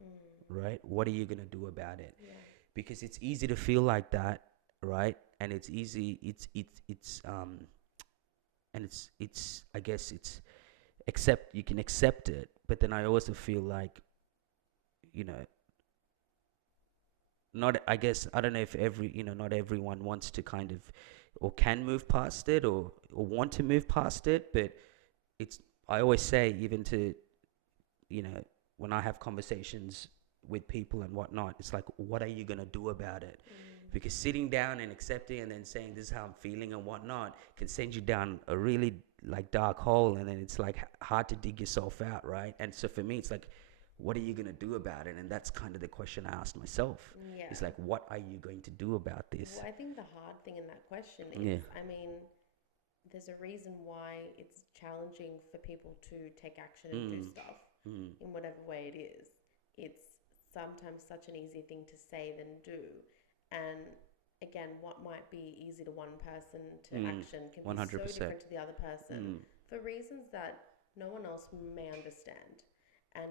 Mm. Right? What are you going to do about it? Yeah. Because it's easy to feel like that, right? And it's easy, it's I guess it's accept you can accept it, but then I also feel like, you know not, I guess, I don't know if not everyone wants to kind of, or can move past it, or want to move past it. But it's I always say, even to, you know when I have conversations with people and whatnot, it's like, what are you going to do about it? Mm. Because sitting down and accepting and then saying this is how I'm feeling and whatnot can send you down a really, like, dark hole, and then it's like hard to dig yourself out, right? And so for me, it's like, what are you going to do about it? And that's kind of the question I asked myself. Yeah. It's like, what are you going to do about this? Well, I think the hard thing in that question Yeah. is, I mean, there's a reason why it's challenging for people to take action and do Mm. stuff Mm. in whatever way it is. It's sometimes such an easy thing to say than do. And again, what might be easy to one person to Mm. action can be so 100%. different to the other person Mm. for reasons that no one else may understand. And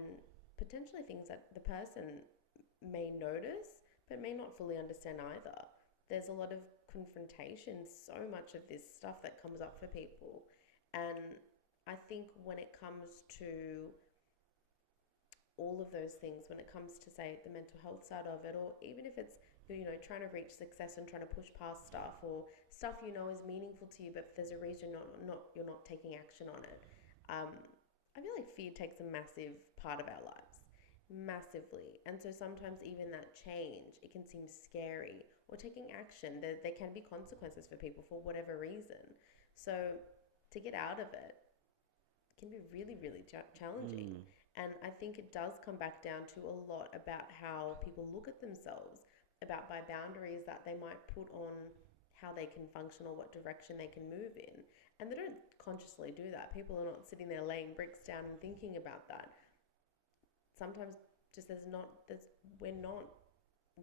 potentially things that the person may notice but may not fully understand either. There's a lot of confrontation, so much of this stuff that comes up for people. And I think when it comes to all of those things, when it comes to, say, the mental health side of it, or even if it's trying to reach success and trying to push past stuff, or stuff is meaningful to you, but there's a reason you're not taking action on it. um, I feel like fear takes a massive part of our lives, massively. And so sometimes even that change, it can seem scary, or taking action, there can be consequences for people for whatever reason. So to get out of it can be really, really challenging. Mm. And I think it does come back down to a lot about how people look at themselves, about by boundaries that they might put on how they can function or what direction they can move in. And they don't consciously do that. People are not sitting there laying bricks down and thinking about that. Sometimes just we're not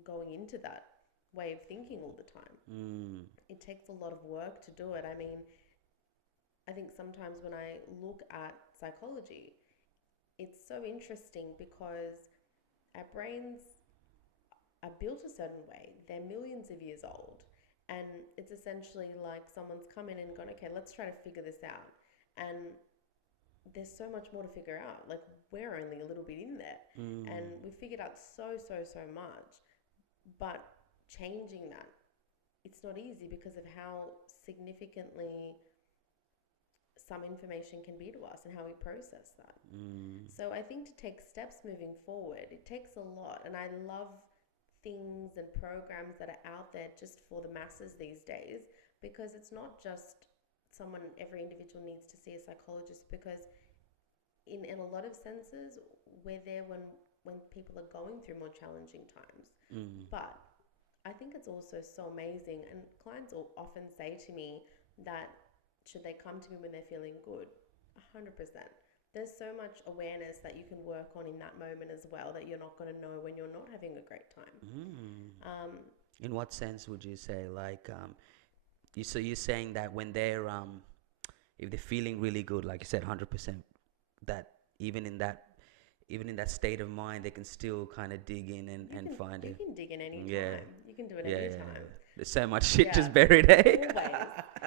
going into that way of thinking all the time. Mm. It takes a lot of work to do it. I mean, I think sometimes when I look at psychology, it's so interesting because our brains are built a certain way. They're millions of years old. And it's essentially like someone's come in and gone, okay, let's try to figure this out. And there's so much more to figure out. Like, we're only a little bit in there. And Mm. we figured out so much. But changing that, it's not easy because of how significantly some information can be to us and how we process that. Mm. So I think to take steps moving forward, it takes a lot. And I love things and programs that are out there just for the masses these days, because it's not just someone, every individual needs to see a psychologist, because in a lot of senses, we're there when people are going through more challenging times. Mm. But I think it's also so amazing, and clients will often say to me that should they come to me when they're feeling good? 100%. There's so much awareness that you can work on in that moment as well, that you're not going to know when you're not having a great time. Mm. Um, In what sense would you say? Like, so you're saying that when they're if they're feeling really good, like you said, 100%, that even in that even in that state of mind, they can still kind of dig in and find you it. can dig in any Yeah, time. You can do it yeah, any yeah, yeah. time. There's so much shit Yeah, just buried, eh? always.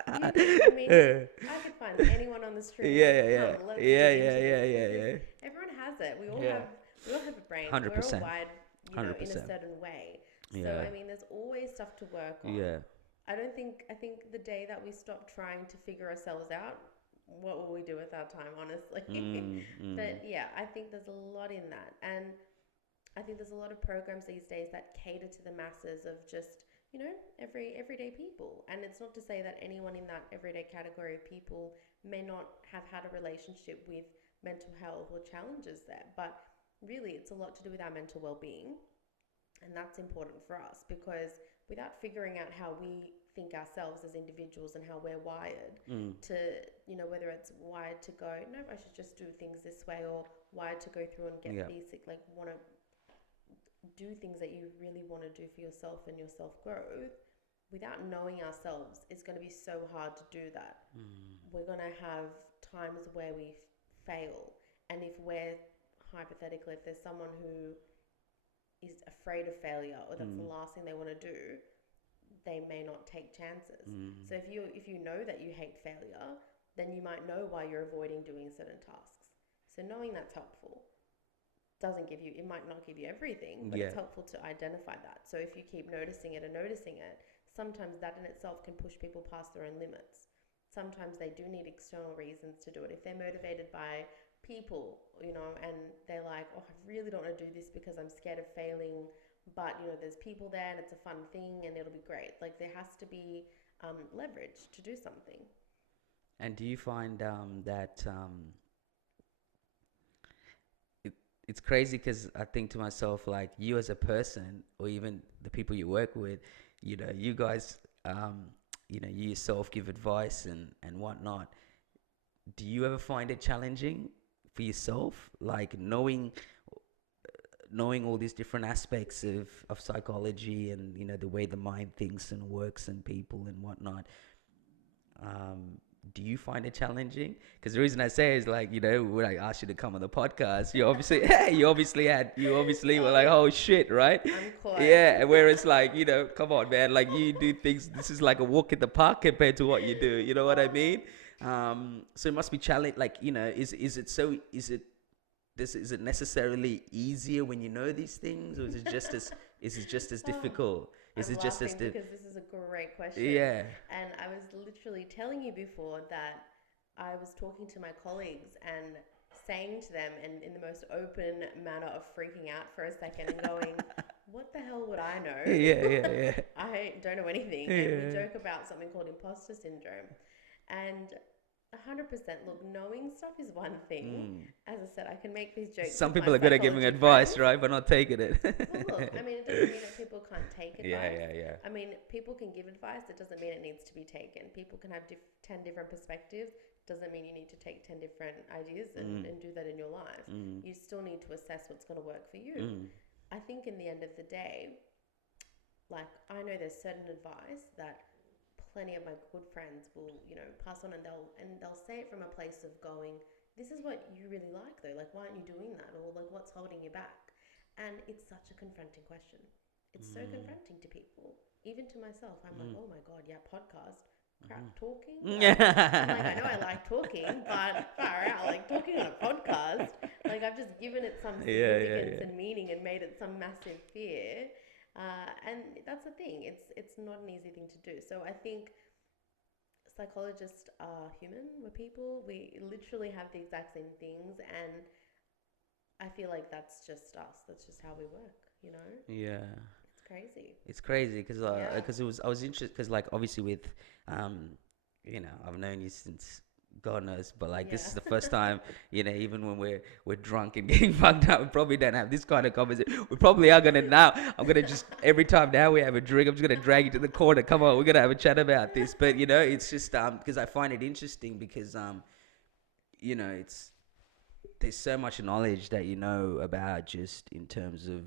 I mean, I could find anyone on the street. Yeah, Like, yeah, yeah, come, let's yeah, dig yeah, into yeah, this, yeah, because yeah. everyone has it. Yeah, We all have a brain. hundred We're all percent, wired, hundred in a percent. certain way. So Yeah, I mean, there's always stuff to work on. yeah. I think the day that we stop trying to figure ourselves out, what will we do with our time, honestly? Mm, mm. But yeah, I think there's a lot in that. And I think there's a lot of programs these days that cater to the masses of just, everyday people. And it's not to say that anyone in that everyday category of people may not have had a relationship with mental health or challenges there. But really, it's a lot to do with our mental well-being. And that's important for us, because without figuring out how we think ourselves as individuals and how we're wired Mm. to, whether it's wired to go, no, I should just do things this way, or wired to go through and get Yeah. basic, like want to do things that you really want to do for yourself and your self growth, without knowing ourselves, it's going to be so hard to do that. Mm. We're going to have times where we fail. And if we're, hypothetically, if there's someone who is afraid of failure, or that's the Mm. last thing they want to do, they may not take chances. Mm. So if you know that you hate failure, then you might know why you're avoiding doing certain tasks. So knowing that's helpful. It might not give you everything, but Yeah. it's helpful to identify that. So if you keep noticing it and noticing it, sometimes that in itself can push people past their own limits. Sometimes they do need external reasons to do it. If they're motivated by people, and they're like, oh, I really don't want to do this because I'm scared of failing, but there's people there and it's a fun thing and it'll be great. Like, there has to be leverage to do something. And do you find that it's crazy, because I think to myself, like, you as a person, or even the people you work with, you guys, you yourself give advice and whatnot. Do you ever find it challenging for yourself, like knowing all these different aspects of psychology, and the way the mind thinks and works and people and whatnot? Do you find it challenging? Because the reason I say is, like, when I asked you to come on the podcast, you obviously you obviously were like, oh shit, right? I'm caught. Yeah. Whereas, like, come on, man, like, you do things. This is like a walk in the park compared to what you do. You know what I mean? So it must be challenging. Like, is it necessarily easier when you know these things, or is it just as difficult? Is I'm it just as laughing because this is a great question. Yeah. And I was literally telling you before that I was talking to my colleagues and saying to them, and in the most open manner of freaking out for a second and going, what the hell would I know? Yeah. I don't know anything. Yeah. And we joke about something called imposter syndrome. And 100%, look, knowing stuff is one thing. As I said, I can make these jokes. Some with people my are good at giving psychology advice, friends. right? But not taking it. Well, look, I mean, it doesn't mean that people can't take advice. Yeah. I mean, people can give advice. It doesn't mean it needs to be taken. People can have 10 different perspectives. Doesn't mean you need to take 10 different ideas and do that in your life. You still need to assess what's going to work for you. I think in the end of the day, like, I know there's certain advice that plenty of my good friends will, pass on, and they'll say it from a place of going, this is what you really like though, like, why aren't you doing that, or like, what's holding you back? And it's such a confronting question. It's so confronting to people, even to myself. I'm like, oh my god, yeah, podcast, crap talking. Like, I'm like, I know I like talking, but far out, like, talking on a podcast, like, I've just given it some significance and meaning and made it some massive fear. And that's the thing. It's not an easy thing to do. So I think psychologists are human. We're people. We literally have the exact same things, and I feel like that's just us. That's just how we work. You know, Yeah. it's crazy. It's crazy because Yeah. it was I was interested because like obviously with um I've known you since God knows, but like this Yeah. is the first time, even when we're drunk and getting fucked up, we probably don't have this kind of conversation. We probably are gonna now. I'm gonna just every time now we have a drink, I'm just gonna drag you to the corner. Come on, we're gonna have a chat about this. But it's just because I find it interesting because it's there's so much knowledge that about just in terms of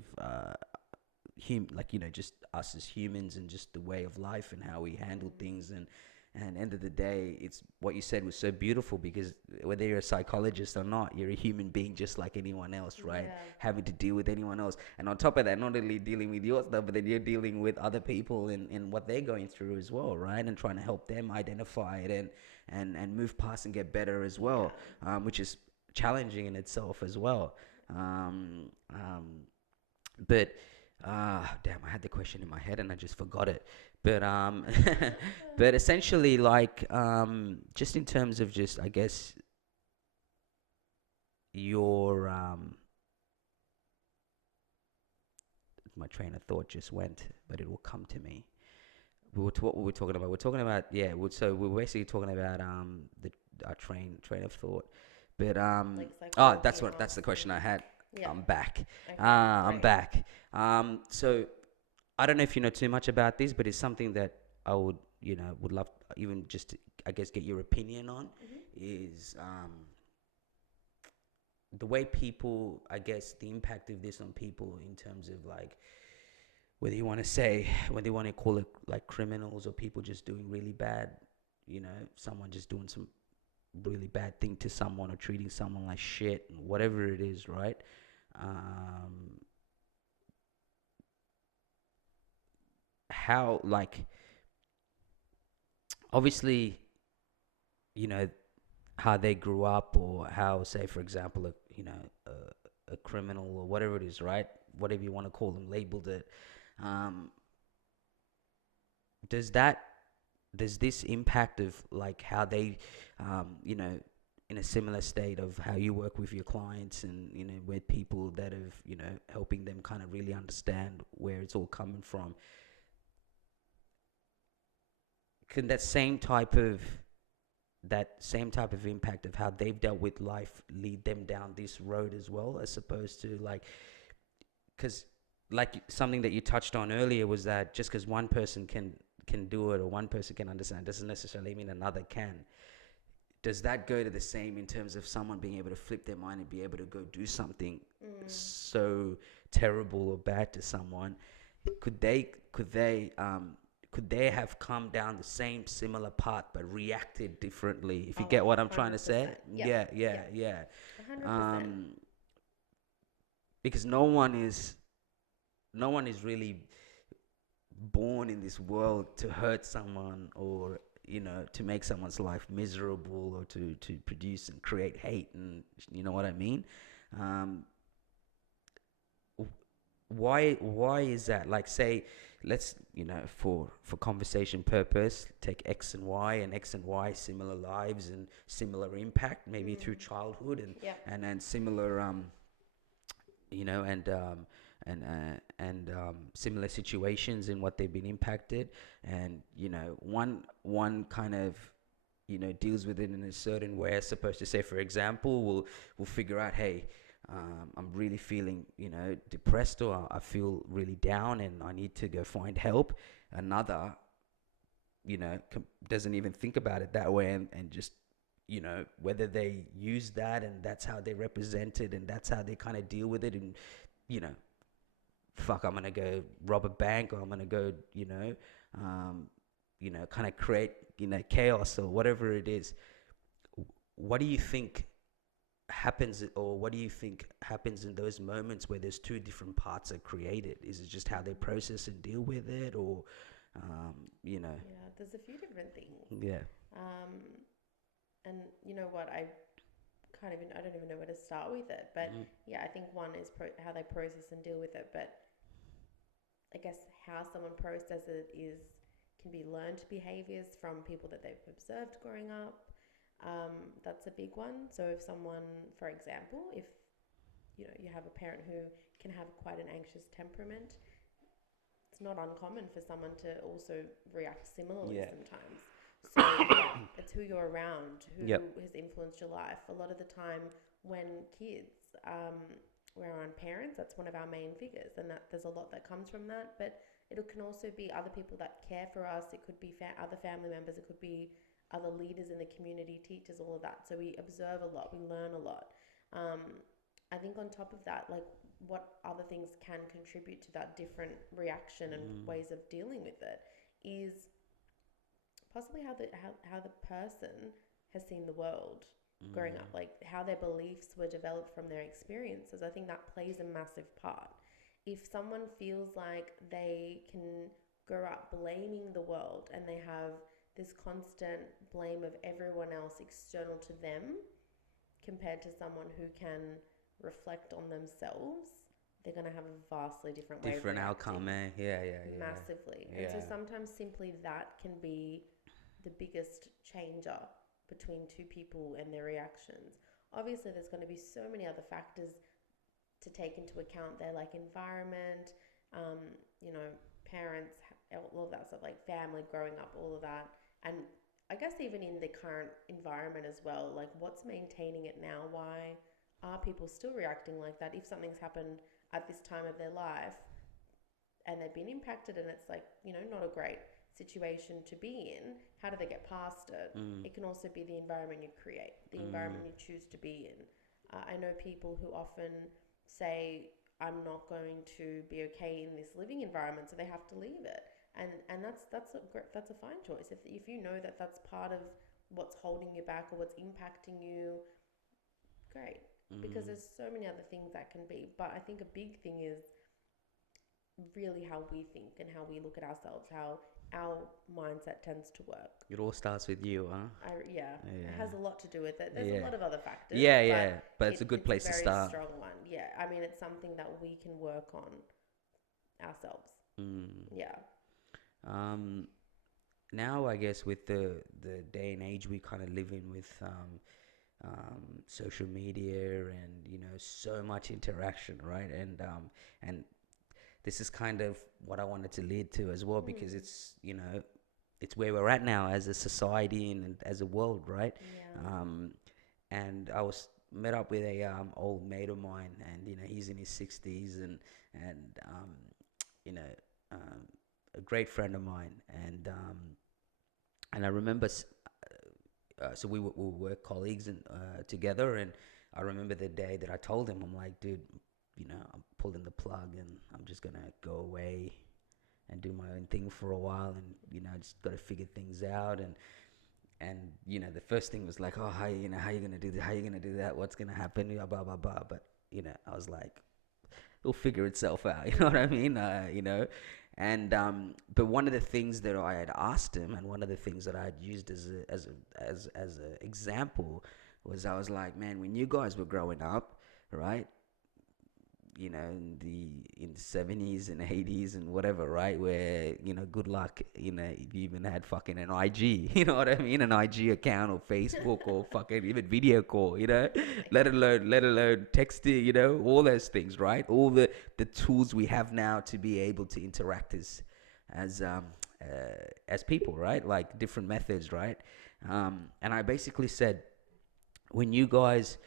like just us as humans and just the way of life and how we handle things and end of the day, it's what you said was so beautiful because whether you're a psychologist or not, you're a human being just like anyone else, right? Yeah. Having to deal with anyone else, and on top of that, not only dealing with your stuff, but then you're dealing with other people and what they're going through as well, right? And trying to help them identify it and move past and get better as Yeah. well, which is challenging in itself as well. um, um, but damn, I had the question in my head and I just forgot it. But but essentially, like, just in terms of just, I guess, your my train of thought just went, but it will come to me. What were we talking about? We're talking about, yeah. So we're basically talking about the our train of thought. But Like psychology and that's us the question I had. yeah. I'm back. Okay, I'm great. back. So I don't know if you know too much about this, but it's something that I would love even just to, I guess, get your opinion on Hmm. is the way people, I guess, the impact of this on people in terms of like whether you want to call it like criminals or people just doing really bad, someone just doing some really bad thing to someone or treating someone like shit, whatever it is, right? Um, how like obviously you know how they grew up or how, say, for example, a criminal or whatever it is, right? Whatever you want to call them, labeled it. Um, does that does this impact of like how they, you know, in a similar state of how you work with your clients and with people that have helping them kind of really understand where it's all coming from? Can that same type of impact of how they've dealt with life lead them down this road as well, as opposed to like, because like something that you touched on earlier was that just because one person can do it or one person can understand doesn't necessarily mean another can. Does that go to the same in terms of someone being able to flip their mind and be able to go do something Mm. so terrible or bad to someone? Could they have come down the same similar path but reacted differently, if you Oh, get what I'm trying to say? 100%. Yep. Yeah, yeah, Yep. yeah. 100%. um because no one is really born in this world to hurt someone or to make someone's life miserable or to produce and create hate, and you know what I mean. um why is that? Like, say, let's, for conversation purpose, take X and Y similar lives and similar impact, maybe through Mm. childhood Yep. and similar you know and similar situations in what they've been impacted, and one kind of deals with it in a certain way, as opposed to, say, for example, we'll figure out, hey, I'm really feeling depressed, or I feel really down and I need to go find help. Another doesn't even think about it that way, and just whether they use that and that's how they represent it and that's how they kind of deal with it, and you know fuck, I'm gonna go rob a bank, or I'm gonna go um, kind of create chaos or whatever it is. What do you think happens, or what do you think happens in those moments where there's two different parts are created? Is it just how they process and deal with it, or um, you know Yeah, there's a few different things. yeah. Um, and you know what? I don't even know where to start with it. But Mm. yeah, I think one is how they process and deal with it. But I guess how someone processes it can be learned behaviors from people that they've observed growing up. That's a big one. So if someone, for example, if you have a parent who can have quite an anxious temperament, it's not uncommon for someone to also react similarly Yeah. sometimes. So yeah, it's who you're around, who Yep. has influenced your life. A lot of the time, when kids, we're around parents, that's one of our main figures, and that there's a lot that comes from that. But it can also be other people that care for us. It could be other family members. It could be other leaders in the community, teachers, all of that. So we observe a lot, we learn a lot. Um, I think on top of that, like what other things can contribute to that different reaction and Mm. ways of dealing with it is possibly how the person has seen the world growing up, Mm. like how their beliefs were developed from their experiences. I think that plays a massive part. If someone feels like they can grow up blaming the world and they have this constant blame of everyone else external to them compared to someone who can reflect on themselves, they're going to have a vastly different way of Different outcome, reacting. eh? Yeah, yeah, Massively. yeah. And so Yeah. sometimes simply that can be the biggest changer between two people and their reactions. Obviously, there's going to be so many other factors to take into account there, like environment, um, you know, parents, all of that stuff, like family, growing up, all of that. And I guess even in the current environment as well, like what's maintaining it now? Why are people still reacting like that? If something's happened at this time of their life and they've been impacted and it's like, not a great situation to be in, how do they get past it? Mm. It can also be the environment you create, the Mm. environment you choose to be in. I know people who often say, I'm not going to be okay in this living environment, so they have to leave it. And that's a fine choice. If you know that that's part of what's holding you back or what's impacting you, great. Because Mm. there's so many other things that can be. But I think a big thing is really how we think and how we look at ourselves, how our mindset tends to work. It all starts with you, huh? Yeah, it Yeah. has a lot to do with it. There's a Yeah. lot of other factors, Yeah, but yeah. But it's a good it's a place to very start. strong one. Yeah, I mean, it's something that we can work on ourselves. Mm. Yeah. Um, Now I guess with the day and age we kind of live in with social media and so much interaction, right? And this is kind of what I wanted to lead to as well because Mm. it's where we're at now as a society and as a world, right? Yeah. Um, and I was met up with a old mate of mine, and he's in his 60s, and you know um, a great friend of mine, and I remember so we were colleagues and together, and I remember the day that I told him, I'm like, dude, I'm pulling the plug and I'm just gonna go away and do my own thing for a while, and I just got to figure things out, and the first thing was like, oh, how you gonna do this, how you gonna do that, what's gonna happen, blah blah blah, but I was like, it'll figure itself out. You know what I mean? And but one of the things that I had asked him, and one of the things that I had used as a example, was I was like, man, when you guys were growing up, right? In the 70s and 80s and whatever, right? Where good luck, if you even had fucking an IG, you know what I mean? An IG account or Facebook or fucking even video call, let alone texting, all those things, right? All the tools we have now to be able to interact as as people, right? Like different methods, right? And I basically said, when you guys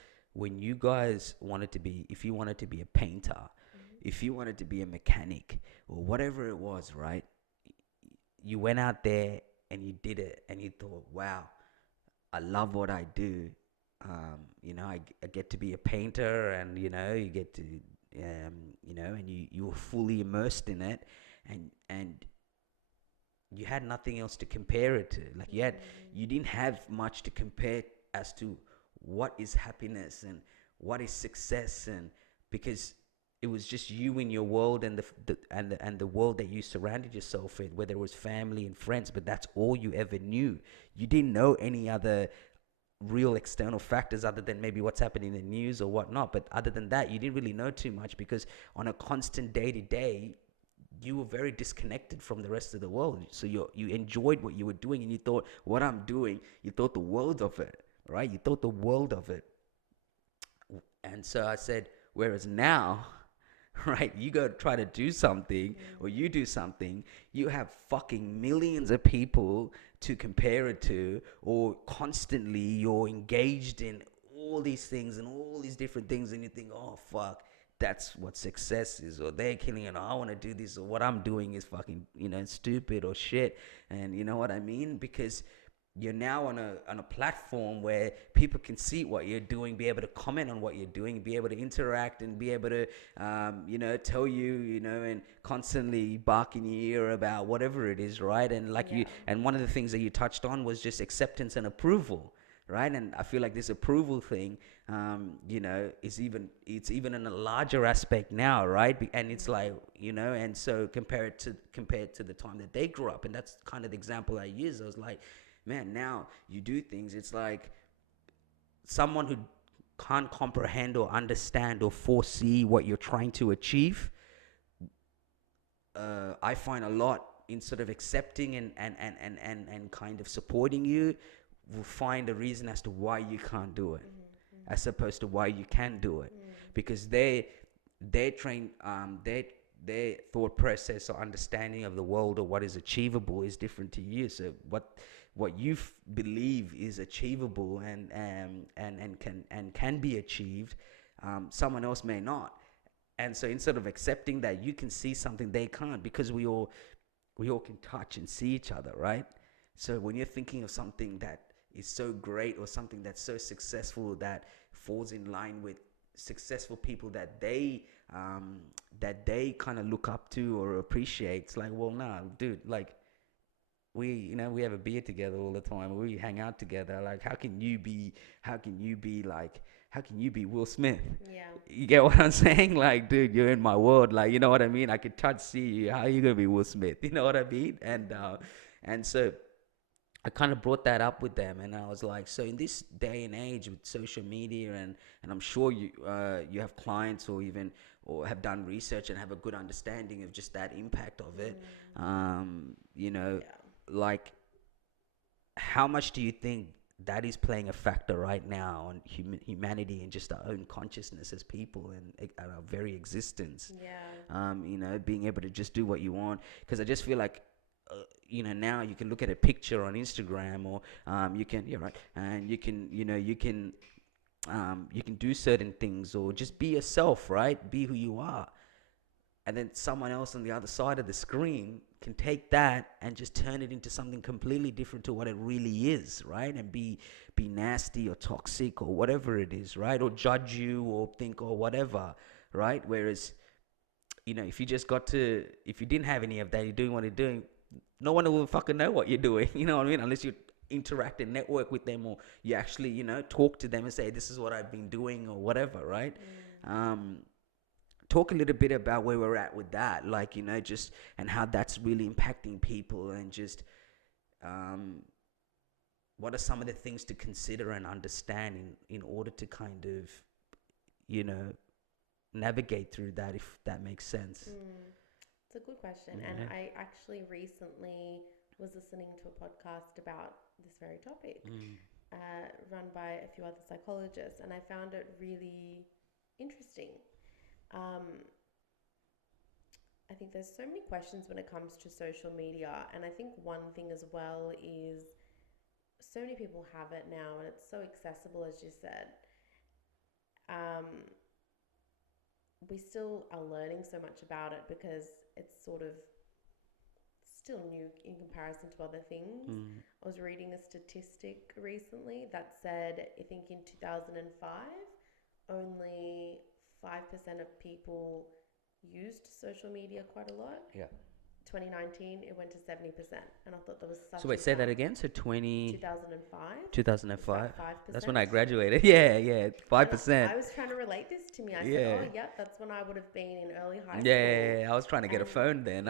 wanted to be, if you wanted to be a painter, Mm-hmm. if you wanted to be a mechanic or whatever it was, right? You went out there and you did it, and you thought, wow, I love what I do. I get to be a painter, and you get to and you were fully immersed in it, and you had nothing else to compare it to. Like you didn't have much to compare as to what is happiness and what is success, and because it was just you in your world, and the world that you surrounded yourself with, whether it was family and friends, but that's all you ever knew. You didn't know any other real external factors other than maybe what's happening in the news or whatnot, but other than that you didn't really know too much, because on a constant day to day you were very disconnected from the rest of the world. So you enjoyed what you were doing, and you thought, what I'm doing, you thought the world of it, right? You thought the world of it. And so I said, whereas now, right, you go try to do something, or you do something, you have fucking millions of people to compare it to, or constantly you're engaged in all these things and all these different things, and you think, oh fuck, that's what success is, or they're killing it, or I want to do this, or what I'm doing is fucking, stupid or shit. And you know what I mean? Because you're now on a platform where people can see what you're doing, be able to comment on what you're doing, be able to interact, and be able to tell you, and constantly bark in your ear about whatever it is, right? And and one of the things that you touched on was just acceptance and approval, right? And I feel like this approval thing, it's even in a larger aspect now, right? And it's like, and so compared to the time that they grew up, and that's kind of the example I use. I was like, man, now you do things, it's like someone who can't comprehend or understand or foresee what you're trying to achieve. I find a lot in sort of accepting and kind of supporting you, will find a reason as to why you can't do it, as opposed to why you can do it, because they train their thought process or understanding of the world or what is achievable is different to you. So what you believe is achievable and can be achieved, someone else may not. And so instead of accepting that you can see something they can't, because we all can touch and see each other, right? So when you're thinking of something that is so great, or something that's so successful that falls in line with successful people that they kind of look up to or appreciate, it's like, well, nah, dude, like, we have a beer together all the time, we hang out together, like, how can you be Will Smith? Yeah. You get what I'm saying? Like, dude, you're in my world, like, you know what I mean? I could touch, see you, how are you gonna be Will Smith? You know what I mean? And so I kind of brought that up with them, and I was like, so in this day and age with social media, and I'm sure you have clients, or have done research and have a good understanding of just that impact of it. Like, how much do you think that is playing a factor right now on humanity and just our own consciousness as people, and our very existence? Being able to just do what you want, because I just feel like, now you can look at a picture on Instagram, or you can, and you can do certain things, or just be yourself, right? Be who you are. And then someone else on the other side of the screen can take that and just turn it into something completely different to what it really is, right? And be nasty or toxic or whatever it is, right? Or judge you or think or whatever, right? Whereas, if you didn't have any of that, you're doing what you're doing, no one will fucking know what you're doing, you know what I mean? Unless you interact and network with them, or you actually, talk to them and say, this is what I've been doing or whatever, right? Talk a little bit about where we're at with that, like, just, and how that's really impacting people, and just what are some of the things to consider and understand in order to kind of, navigate through that, if that makes sense. It's a good question. And I actually recently was listening to a podcast about this very topic, run by a few other psychologists, and I found it really interesting. I think there's so many questions when it comes to social media, and I think one thing as well is so many people have it now, and it's so accessible, as you said. We still are learning so much about it, because it's sort of still new in comparison to other things. I was reading a statistic recently that said, I think in 2005, only 5% of people used social media quite a lot. Yeah. 2019, it went to 70%. And I thought that was such So wait, say that again. So 2005? 2005. That's when I graduated. Yeah, 5%. I was trying to relate this to me. I said, oh, yep, that's when I would have been in early high school. Yeah, I was trying to get a phone then.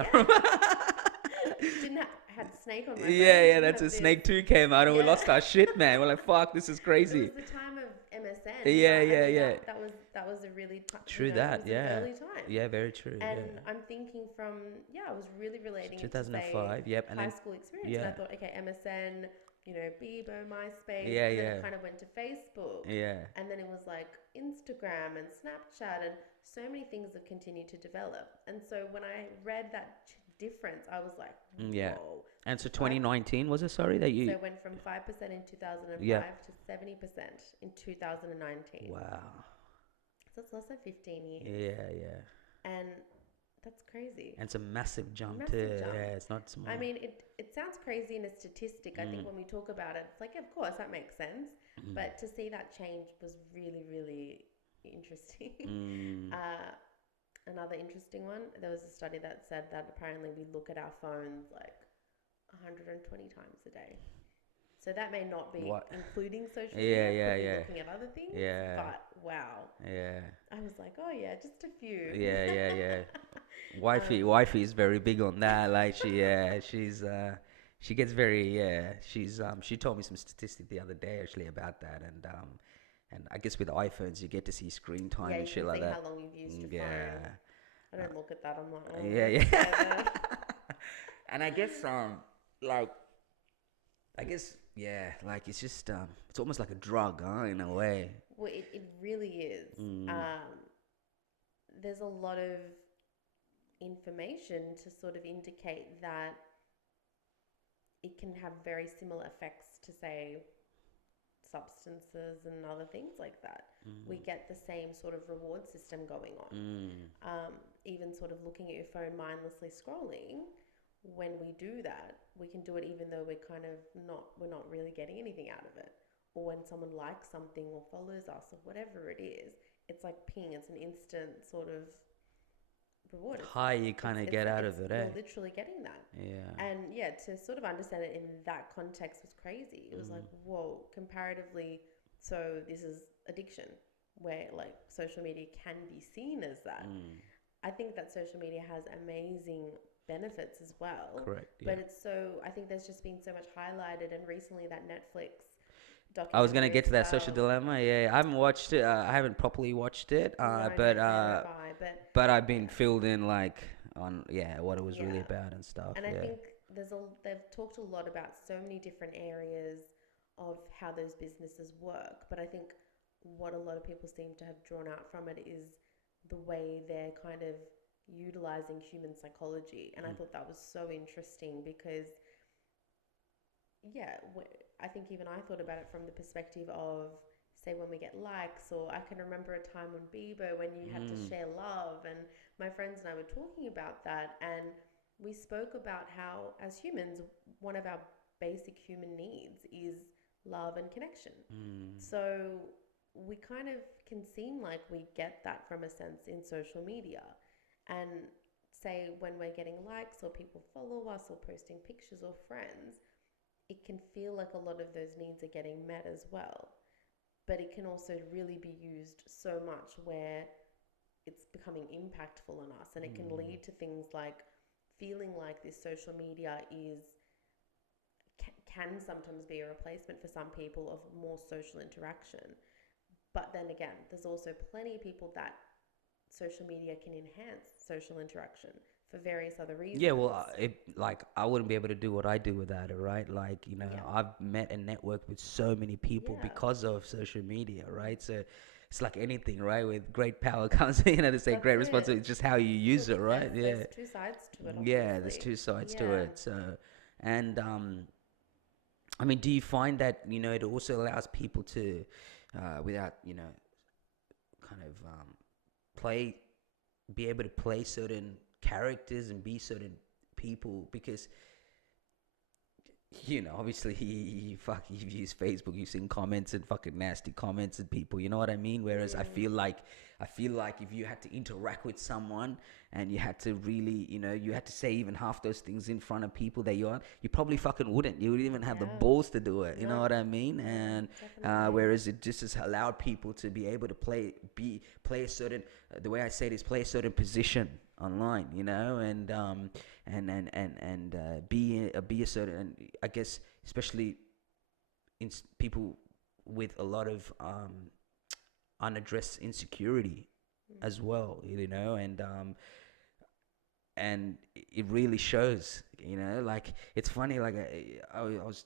Didn't had Snake on my phone. Yeah, that's when Snake 2 came out, and we lost our shit, man. We're like, fuck, this is crazy. It was the time of MSN. Yeah, I yeah, mean, yeah. that was a really, True it that. was an Yeah. early time. Yeah, very true. And Yeah. I'm thinking from, I was really So relating it to, say, 2005. Yep. And high then, school experience. And I yeah. thought, okay, MSN, Bebo, MySpace. Yeah, And then it yeah. kind of went to Facebook. Yeah. And then it was like Instagram and Snapchat. And so many things have continued to develop. And so when I read that difference, I was like, Yeah. whoa. And so 5 2019 was it? Sorry that So you. it went from 5% in Yeah. 2005 to 70% in 2019. Wow. So it's less than 15 years. Yeah, yeah. And that's crazy. And it's a massive jump Massive too. jump. Yeah, it's not I small. mean, it sounds crazy in a statistic. I think when we talk about it, it's like, of course, that makes sense. But to see that change was really, really interesting. Mm. Another interesting one, there was a study that said that apparently we look at our phones like 120 times a day. So that may not be What? including social Yeah, media, yeah, could be yeah. looking at other things, Yeah. but wow. Yeah. I was like, oh yeah, just a few. Yeah, yeah, yeah. Um, Wifey is very big on that. Like she gets very, she told me some statistic the other day actually about that, and I guess with iPhones you get to see screen time yeah, and you shit can like see that. how long you've used your phone. Yeah. I don't look at that. I'm like, oh, Yeah, that's yeah. clever. And I guess like I guess yeah, like it's just it's almost like a drug, huh, in a way. Well, it really is. There's a lot of information to sort of indicate that it can have very similar effects to, say, substances and other things like that. We get the same sort of reward system going on. Even sort of looking at your phone mindlessly scrolling, when we do that, we can do it even though we're not really getting anything out of it. Or when someone likes something or follows us or whatever it is, it's like ping, it's an instant sort of reward. High you kind of get out of it, eh? You're literally getting that. Yeah. And yeah, to sort of understand it in that context was crazy. It was like, whoa, comparatively, so this is addiction, where like social media can be seen as that. I think that social media has amazing benefits as well. Correct. Yeah. But I think there's just been so much highlighted, and recently that Netflix I was documentary gonna get to that about, social dilemma. Yeah, I haven't watched it. I haven't properly watched it. no, But neither have I, but I've been filled in like on what it was really yeah. about and stuff. And I Yeah. think they've talked a lot about so many different areas of how those businesses work. But I think what a lot of people seem to have drawn out from it is the way they're kind of utilizing human psychology. And I thought that was so interesting because, yeah, I think even I thought about it from the perspective of, say, when we get likes, or I can remember a time on Bebo when you had to share love, and my friends and I were talking about that, and we spoke about how, as humans, one of our basic human needs is love and connection. So we kind of can seem like we get that from a sense in social media. And say when we're getting likes or people follow us or posting pictures or friends, it can feel like a lot of those needs are getting met as well. But it can also really be used so much where it's becoming impactful on us, and it can lead to things like feeling like this social media can sometimes be a replacement for some people of more social interaction. But then again, there's also plenty of people that social media can enhance social interaction for various other reasons. Yeah, well, I wouldn't be able to do what I do without it, right? Like, Yeah. I've met and networked with so many people Yeah. because of social media, right? So it's like anything, right? With great power comes, they say That's great it. responsibility. It's just how you use it, right? Yeah. There's two sides to it, Yeah, there's obviously. two sides to Yeah. it. So, and I mean, do you find that it also allows people to, without kind of play, be able to play certain characters and be certain people because obviously you've used Facebook, you've seen comments and fucking nasty comments and people, you know what I mean? Whereas I feel like if you had to interact with someone and you had to really, you had to say even half those things in front of people that you probably fucking wouldn't. You wouldn't even have the Yeah. balls to do it. You know No. what I mean? No, And definitely. whereas it just has allowed people to be able to play a certain, the way I say it is play a certain position online, and be a certain, I guess, especially in people with a lot of unaddressed insecurity as well, and it really shows, like it's funny, like I was,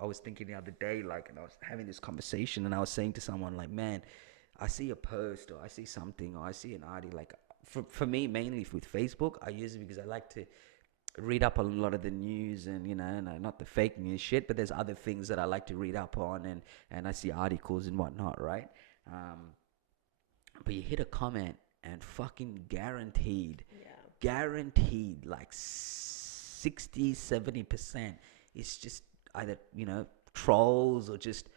I was thinking the other day, like, and I was having this conversation, and I was saying to someone, like, man, I see a post, or I see something, or I see an article, like, for me, mainly with Facebook, I use it because I like to read up on a lot of the news, and not the fake news shit, but there's other things that I like to read up on, and I see articles and whatnot, right? um but you hit a comment, and fucking Yeah. guaranteed, like 60-70% is just either, trolls, or just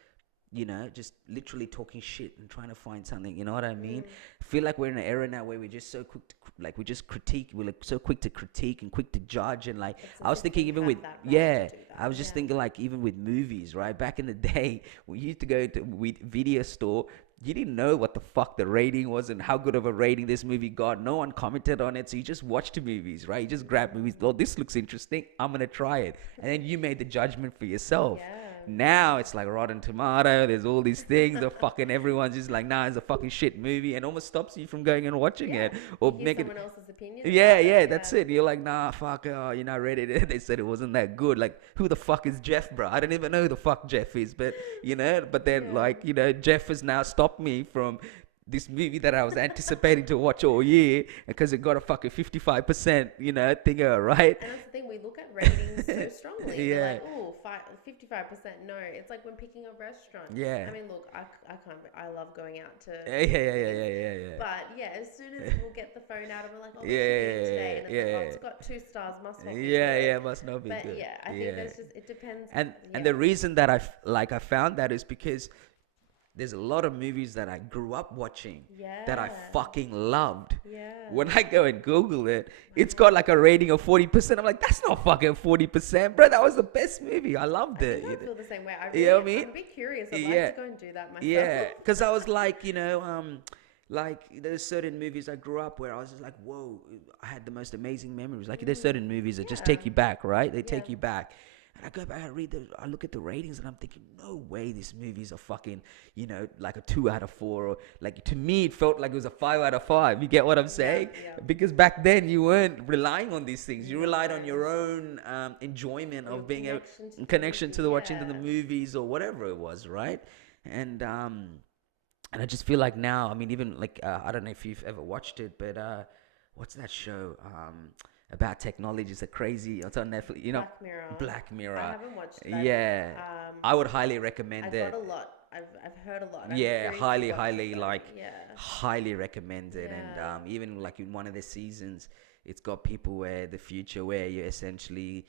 literally talking shit and trying to find something. You know what I mean? I feel like we're in an era now where we're just so quick to, like, we just critique. We're like so quick to critique and quick to judge. And like, It's I as was if thinking, we even have with, that right yeah, to do I that. was just Yeah. thinking, like, even with movies, right? Back in the day, we used to go to with video store. You didn't know what the fuck the rating was and how good of a rating this movie got. No one commented on it, so you just watched the movies, right? You just grabbed movies. Oh, this looks interesting. I'm gonna try it, and then you made the judgment for yourself. Yeah. Now it's like Rotten Tomato. There's all these things. The fucking everyone's just like, nah, it's a fucking shit movie, and almost stops you from going and watching Yeah. it, You or hear make it. someone else's opinion Yeah, about yeah, it. that's Yeah. it. You're like, nah, fuck, I read it. They said it wasn't that good. Like, who the fuck is Jeff, bro? I don't even know who the fuck Jeff is, but but then, Yeah. like, Jeff has now stopped me from this movie that I was anticipating to watch all year, because it got a fucking 55%, thinger, right? And that's the thing, we look at ratings so strongly. We're Yeah, like, oh, 55% no. It's like when picking a restaurant. yeah. I mean, look, I can't, I love going out to Yeah, yeah, yeah, yeah, movies. yeah, yeah, But yeah, as soon as we'll get the phone out and we're like, oh, what should we eat today? yeah, And it's like, oh, yeah, it's got 2 stars, must not be yeah, good. yeah. Must not be But good. yeah, I think Yeah, there's just, it depends. and Yeah. the reason that I found that is because there's a lot of movies that I grew up watching that I Yeah. fucking loved. Yeah. When I go and Google it, it's got like a rating of 40%. I'm like, that's not fucking 40%, bro. That was the best movie. I loved I it. think I feel the same way. You know what I mean? I'm a bit curious. I'd Yeah, like to go and do that myself. yeah. Because I was like, like there's certain movies I grew up where I was just like, whoa, I had the most amazing memories. Like there's certain movies that just Yeah. take you back, right? They Yeah. take you back. And I go back, I look at the ratings, and I'm thinking, no way, this movie's a fucking, like a 2 out of 4, or like, to me it felt like it was a 5 out of 5. You get what I'm saying? Yeah. Because back then you weren't relying on these things. You relied on No. your own enjoyment Your of being able, connection to the connection to the movie, watching to the yeah. movies or whatever it was, right? And I just feel like now, I mean, even like, I don't know if you've ever watched it, but what's that show about technology? It's a crazy, it's on Netflix, Black Mirror. Black Mirror. I haven't watched that. Yeah, I would highly I recommend got it. a lot. I've heard a lot. I'm Yeah, curious to highly, watch it, highly, though. like, Yeah. highly recommend it. And Yeah. even like in one of the seasons, it's got people where the future where you essentially,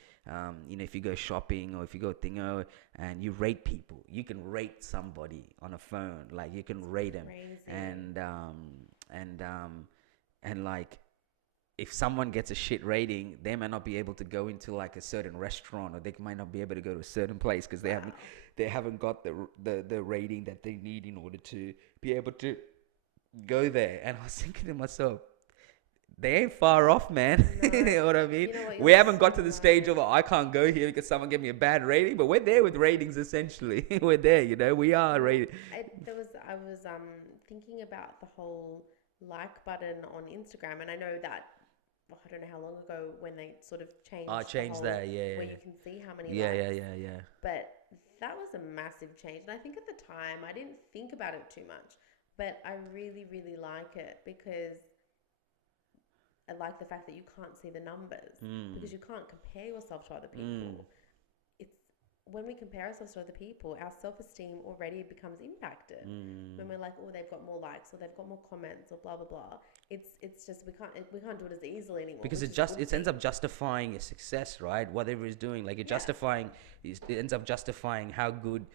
if you go shopping or if you go thingo and you rate people, you can rate somebody on a phone, like you can rate them, Crazy. and like, if someone gets a shit rating, they might not be able to go into like a certain restaurant, or they might not be able to go to a certain place because Wow. they haven't got the rating that they need in order to be able to go there. And I was thinking to myself, they ain't far off, man. No. You know what I mean? You know what, We you're haven't got so to the right. stage of, I can't go here because someone gave me a bad rating, but we're there with ratings essentially. We're there, we are rated. I was thinking about the whole like button on Instagram, and I know that, I don't know how long ago when they sort of changed. Changed whole, that, yeah. Where you can see how many. Yeah, likes. yeah. But that was a massive change, and I think at the time I didn't think about it too much, but I really, really like it because I like the fact that you can't see the numbers because you can't compare yourself to other people. It's when we compare ourselves to other people, our self-esteem already becomes impacted. When we're like, oh, they've got more likes or they've got more comments or blah blah blah. It's just we can't do it as easily anymore. Because it ends up justifying your success, right? Whatever it's doing, like it ends up justifying how good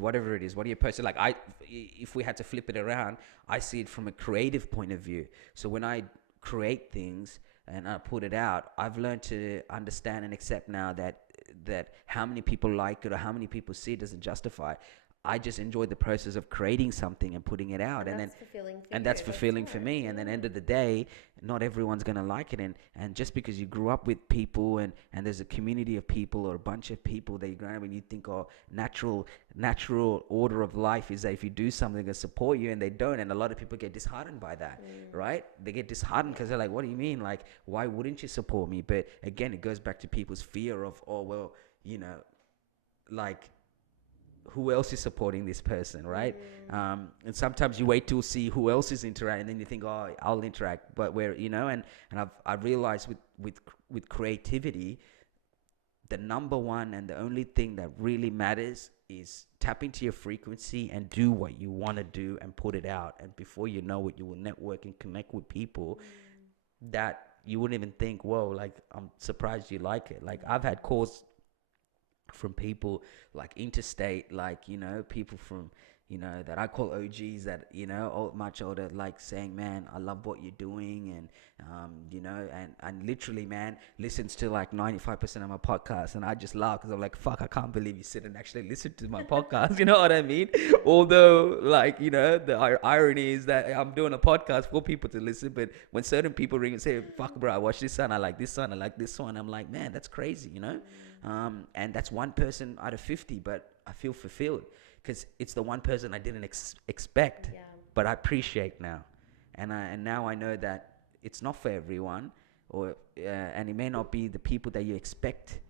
whatever it is, what are you posting. Like if we had to flip it around, I see it from a creative point of view. So when I create things and I put it out, I've learned to understand and accept now that how many people like it or how many people see it doesn't justify. I just enjoy the process of creating something and putting it out, And and then that's fulfilling for and you. that's That's fulfilling for right. me. And then Yeah. end of the day, not everyone's gonna like it, and just because you grew up with people, and there's a community of people or a bunch of people that you grow up, and you think, oh, natural order of life is that if you do something, they support you, and they don't, and a lot of people get disheartened by that, Mm. right? They get disheartened because Yeah. they're like, what do you mean, like, why wouldn't you support me? But again, it goes back to people's fear of, oh well, you know, like, who else is supporting this person, right? Mm. And sometimes you wait to see who else is interacting, and then you think, oh, I'll interact. But where, and I've realized with creativity, the number one and the only thing that really matters is tap into your frequency and do what you want to do and put it out. And before you know it, you will network and connect with people Mm. that you wouldn't even think, whoa, like, I'm surprised you like it. Like, I've had Mm. calls from people like interstate, like, people from, that I call OGs, that, much older, like saying, man, I love what you're doing. And and literally, man, listens to like 95% of my podcast, and I just laugh because I'm like, fuck, I can't believe you sit and actually listen to my podcast. You know what I mean? Although, like, the irony is that I'm doing a podcast for people to listen, but when certain people ring and say, fuck, bro, I watch this one, I like this one, I like this one, I'm like, man, that's crazy, and that's one person out of 50, but I feel fulfilled because it's the one person I didn't expect, Yeah. but I appreciate now. And now I know that it's not for everyone, or and it may not be the people that you expect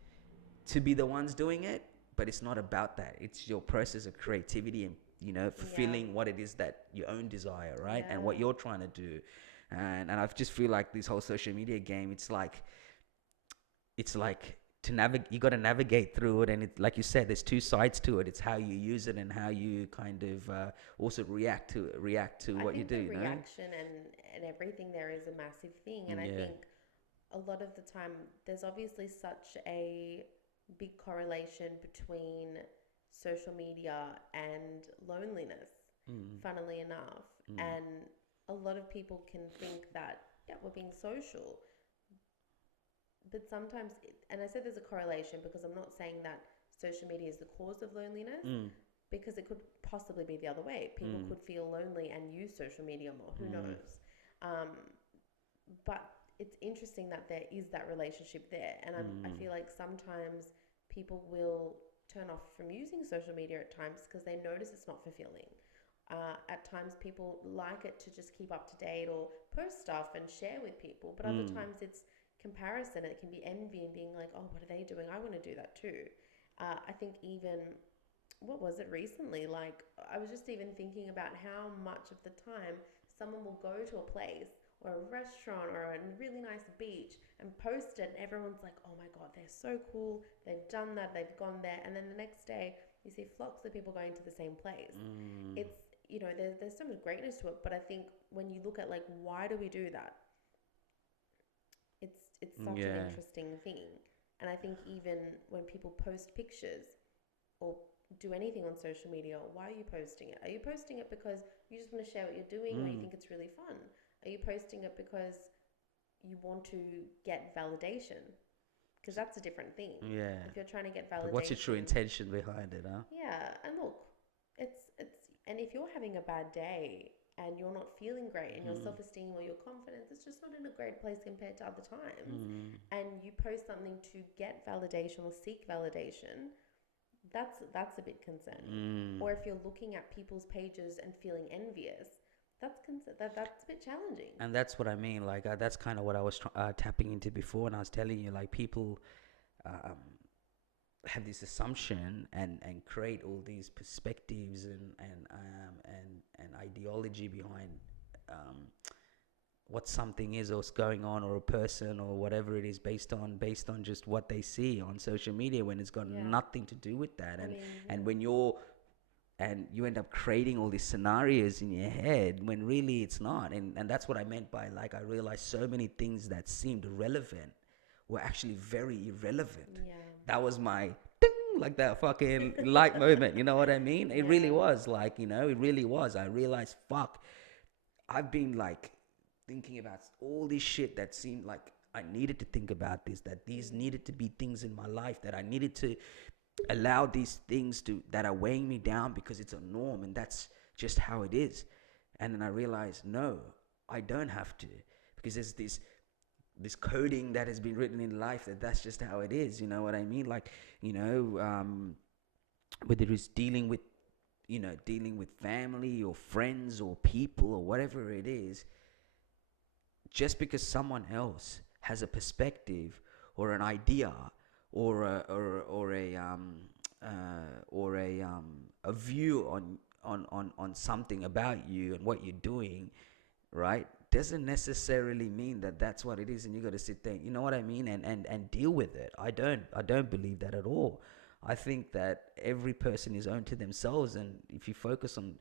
to be the ones doing it, but it's not about that. It's your process of creativity and, Yeah. fulfilling what it is that your own desire, right? And what Yeah. you're trying to do. And I just feel like this whole social media game, it's like to navigate, you got to navigate through it. And it, like you said, there's two sides to it. It's how you use it and how you kind of also react to I what you think do, the reaction and everything there is a massive thing. And I Yeah. think a lot of the time there's obviously such a big correlation between social media and loneliness, Mm. funnily enough. Mm. And a lot of people can think that, yeah, we're being social, but sometimes, and I said there's a correlation because I'm not saying that social media is the cause of loneliness, Mm. because it could possibly be the other way. People Mm. could feel lonely and use social media more. Who Mm. knows? Um, but it's interesting that there is that relationship there, and I Mm. feel like sometimes people will turn off from using social media at times because they notice it's not fulfilling. At times, people like it to just keep up to date or post stuff and share with people, but other Mm. times it's comparison. It can be envy and being like, oh, what are they doing? I want to do that too. I think even, what was it recently? Like, I was just even thinking about how much of the time someone will go to a place or a restaurant or a really nice beach and post it, and everyone's like, oh my God, they're so cool. They've done that, they've gone there. And then the next day, you see flocks of people going to the same place. Mm. It's, there's so much greatness to it, but I think when you look at like, why do we do that? It's such an Yeah. interesting thing. And I think even when people post pictures or do anything on social media, why are you posting it? Are you posting it because you just want to share what you're doing or you Mm. think it's really fun? Are you posting it because you want to get validation? Because that's a different thing. Yeah. If you're trying to get Like, what's your true validation, intention behind it, huh? yeah, and look, and if you're having a bad day and you're not feeling great and your Mm. self-esteem or your confidence is just not in a great place compared to other times, Mm. and you post something to get validation or seek validation, that's a bit concerning. Mm. Or if you're looking at people's pages and feeling envious, that's a bit challenging. And that's what I mean. Like, that's kind of what I was tapping into before, and I was telling you, like, people um, have this assumption and create all these perspectives and ideology behind um, what something is or what's going on or a person or whatever it is based on just what they see on social media, when it's got Yeah, nothing to do with that. I and mean, and yeah, when you end up creating all these scenarios in your head when really it's not. And that's what I meant by, like, I realized so many things that seemed relevant were actually very irrelevant. That was my ding, like that fucking light moment, you know what I mean? It really yeah, was, like, it really was. I realized, fuck, I've been like thinking about all this shit that seemed like I needed to think about this, that these mm, needed to be things in my life that I needed to allow these things to that are weighing me down because it's a norm and that's just how it is. And then I realized, no, I don't have to, because there's this coding that has been written in life that that's just how it is. You know what I mean? Like, you know, whether it's dealing with family or friends or people or whatever it is, just because someone else has a perspective or an idea or a view on something about you and what you're doing, right, doesn't necessarily mean that that's what it is, and you got to sit there, you know what I mean, and deal with it. I don't believe that at all. I think that every person is own to themselves, and if you focus on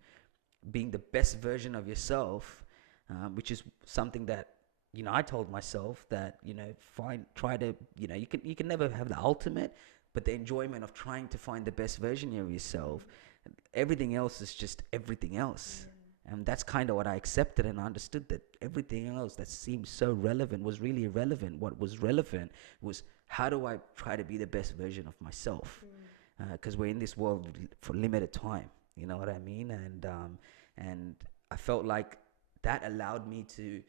being the best version of yourself, which is something that, I told myself that, try to, you can never have the ultimate, but the enjoyment of trying to find the best version of yourself. Everything else is just everything else. And that's kind of what I accepted, and I understood that everything else that seemed so relevant was really irrelevant. What was relevant was, how do I try to be the best version of myself? Because we're in this world for limited time. You know what I mean? And I felt like that allowed me to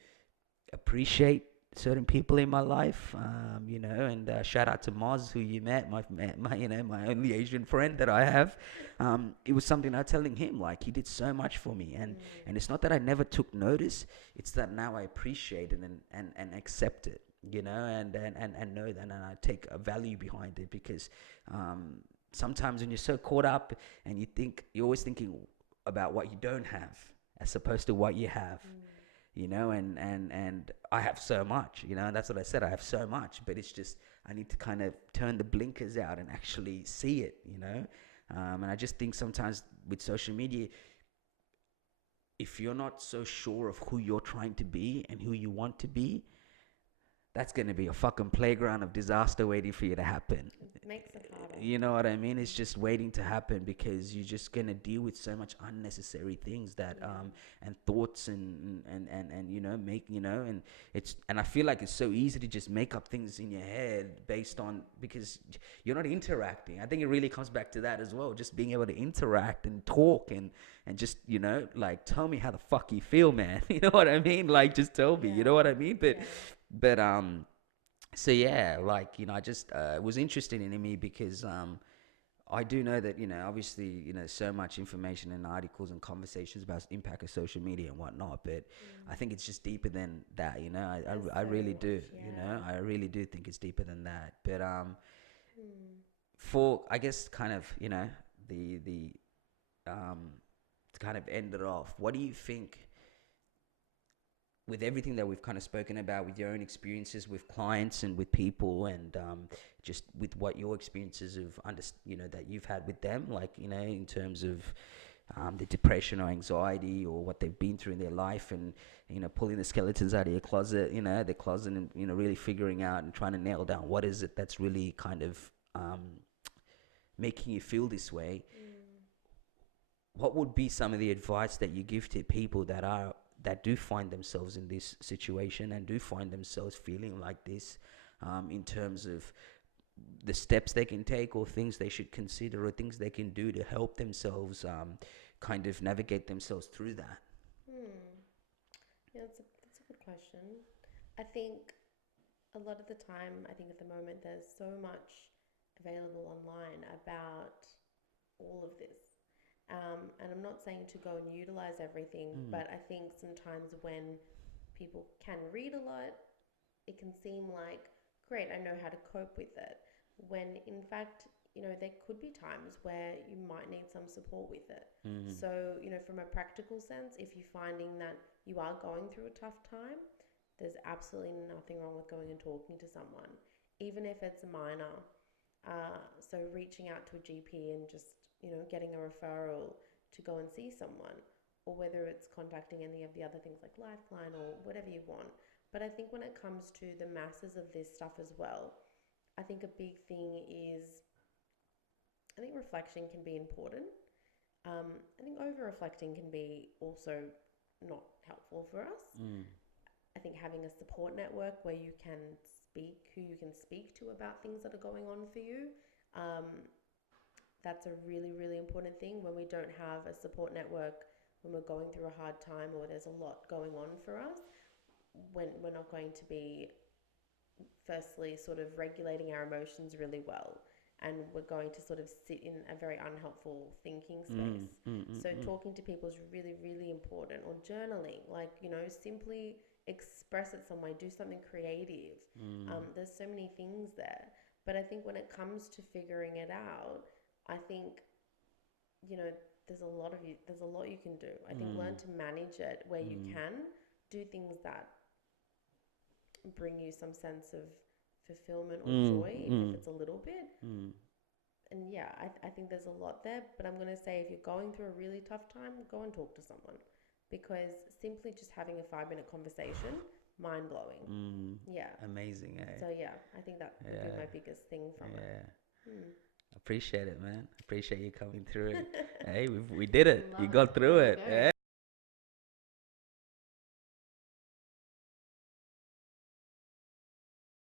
appreciate certain people in my life, and shout out to Moz, who you met, my only Asian friend that I have. It was something I was telling him, like, he did so much for me, and it's not that I never took notice, it's that now I appreciate it and accept it, and know that, and I take a value behind it, because sometimes when you're so caught up and you're always thinking about what you don't have as opposed to what you have. And I have so much, and that's what I said, I have so much, but it's just, I need to kind of turn the blinkers out and actually see it. And I just think sometimes with social media, if you're not so sure of who you're trying to be and who you want to be, that's going to be a fucking playground of disaster waiting for you to happen. It makes it harder. You know what I mean? It's just waiting to happen, because you're just going to deal with so much unnecessary things that and thoughts and and I feel like it's so easy to just make up things in your head based on, because you're not interacting. I think it really comes back to that as well, just being able to interact and talk and just, like, tell me how the fuck you feel, man. You know what I mean? Like, just tell me, you know what I mean? But so yeah, like, I just it was interesting in me, because I do know that, obviously, so much information and articles and conversations about the impact of social media and whatnot, but I think it's just deeper than that. I really do. I really do think it's deeper than that. But for, I guess, kind of, the to kind of end it off, what do you think, with everything that we've kind of spoken about, with your own experiences with clients and with people, and just with what your experiences of that you've had with them, like, in terms of the depression or anxiety or what they've been through in their life, and pulling the skeletons out of your closet, their closet, and really figuring out and trying to nail down what is it that's really kind of making you feel this way. What would be some of the advice that you give to people that do find themselves in this situation and do find themselves feeling like this, in terms of the steps they can take, or things they should consider, or things they can do to help themselves kind of navigate themselves through that? Yeah, that's a good question. I think a lot of the time, I think at the moment, there's so much available online about all of this. And I'm not saying to go and utilize everything, but I think sometimes when people can read a lot, it can seem like, great, I know how to cope with it. When in fact, there could be times where you might need some support with it. So, from a practical sense, if you're finding that you are going through a tough time, there's absolutely nothing wrong with going and talking to someone, even if it's minor. So reaching out to a GP and just, getting a referral to go and see someone, or whether it's contacting any of the other things like Lifeline or whatever you want. But I think when it comes to the masses of this stuff as well, I think a big thing is, I think reflection can be important. I think over reflecting can be also not helpful for us. I think having a support network where you can who you can speak to about things that are going on for you, that's a really, really important thing when we don't have a support network, when we're going through a hard time or there's a lot going on for us, when we're not going to be firstly sort of regulating our emotions really well, and we're going to sort of sit in a very unhelpful thinking space. So talking to people is really, really important, or journaling, like, simply express it some way, do something creative. There's so many things there, but I think when it comes to figuring it out, I think, you know there's a lot you can do. I think learn to manage it where you can, do things that bring you some sense of fulfillment or joy, even if it's a little bit. And yeah, I think there's a lot there, but I'm going to say, if you're going through a really tough time, go and talk to someone, because simply just having a 5-minute conversation, mind blowing. Yeah. Amazing, eh? So yeah, I think that would be my biggest thing from it. Appreciate it, man. Appreciate you coming through it. Hey, we did it. You Love got it. through There we it. go. Hey.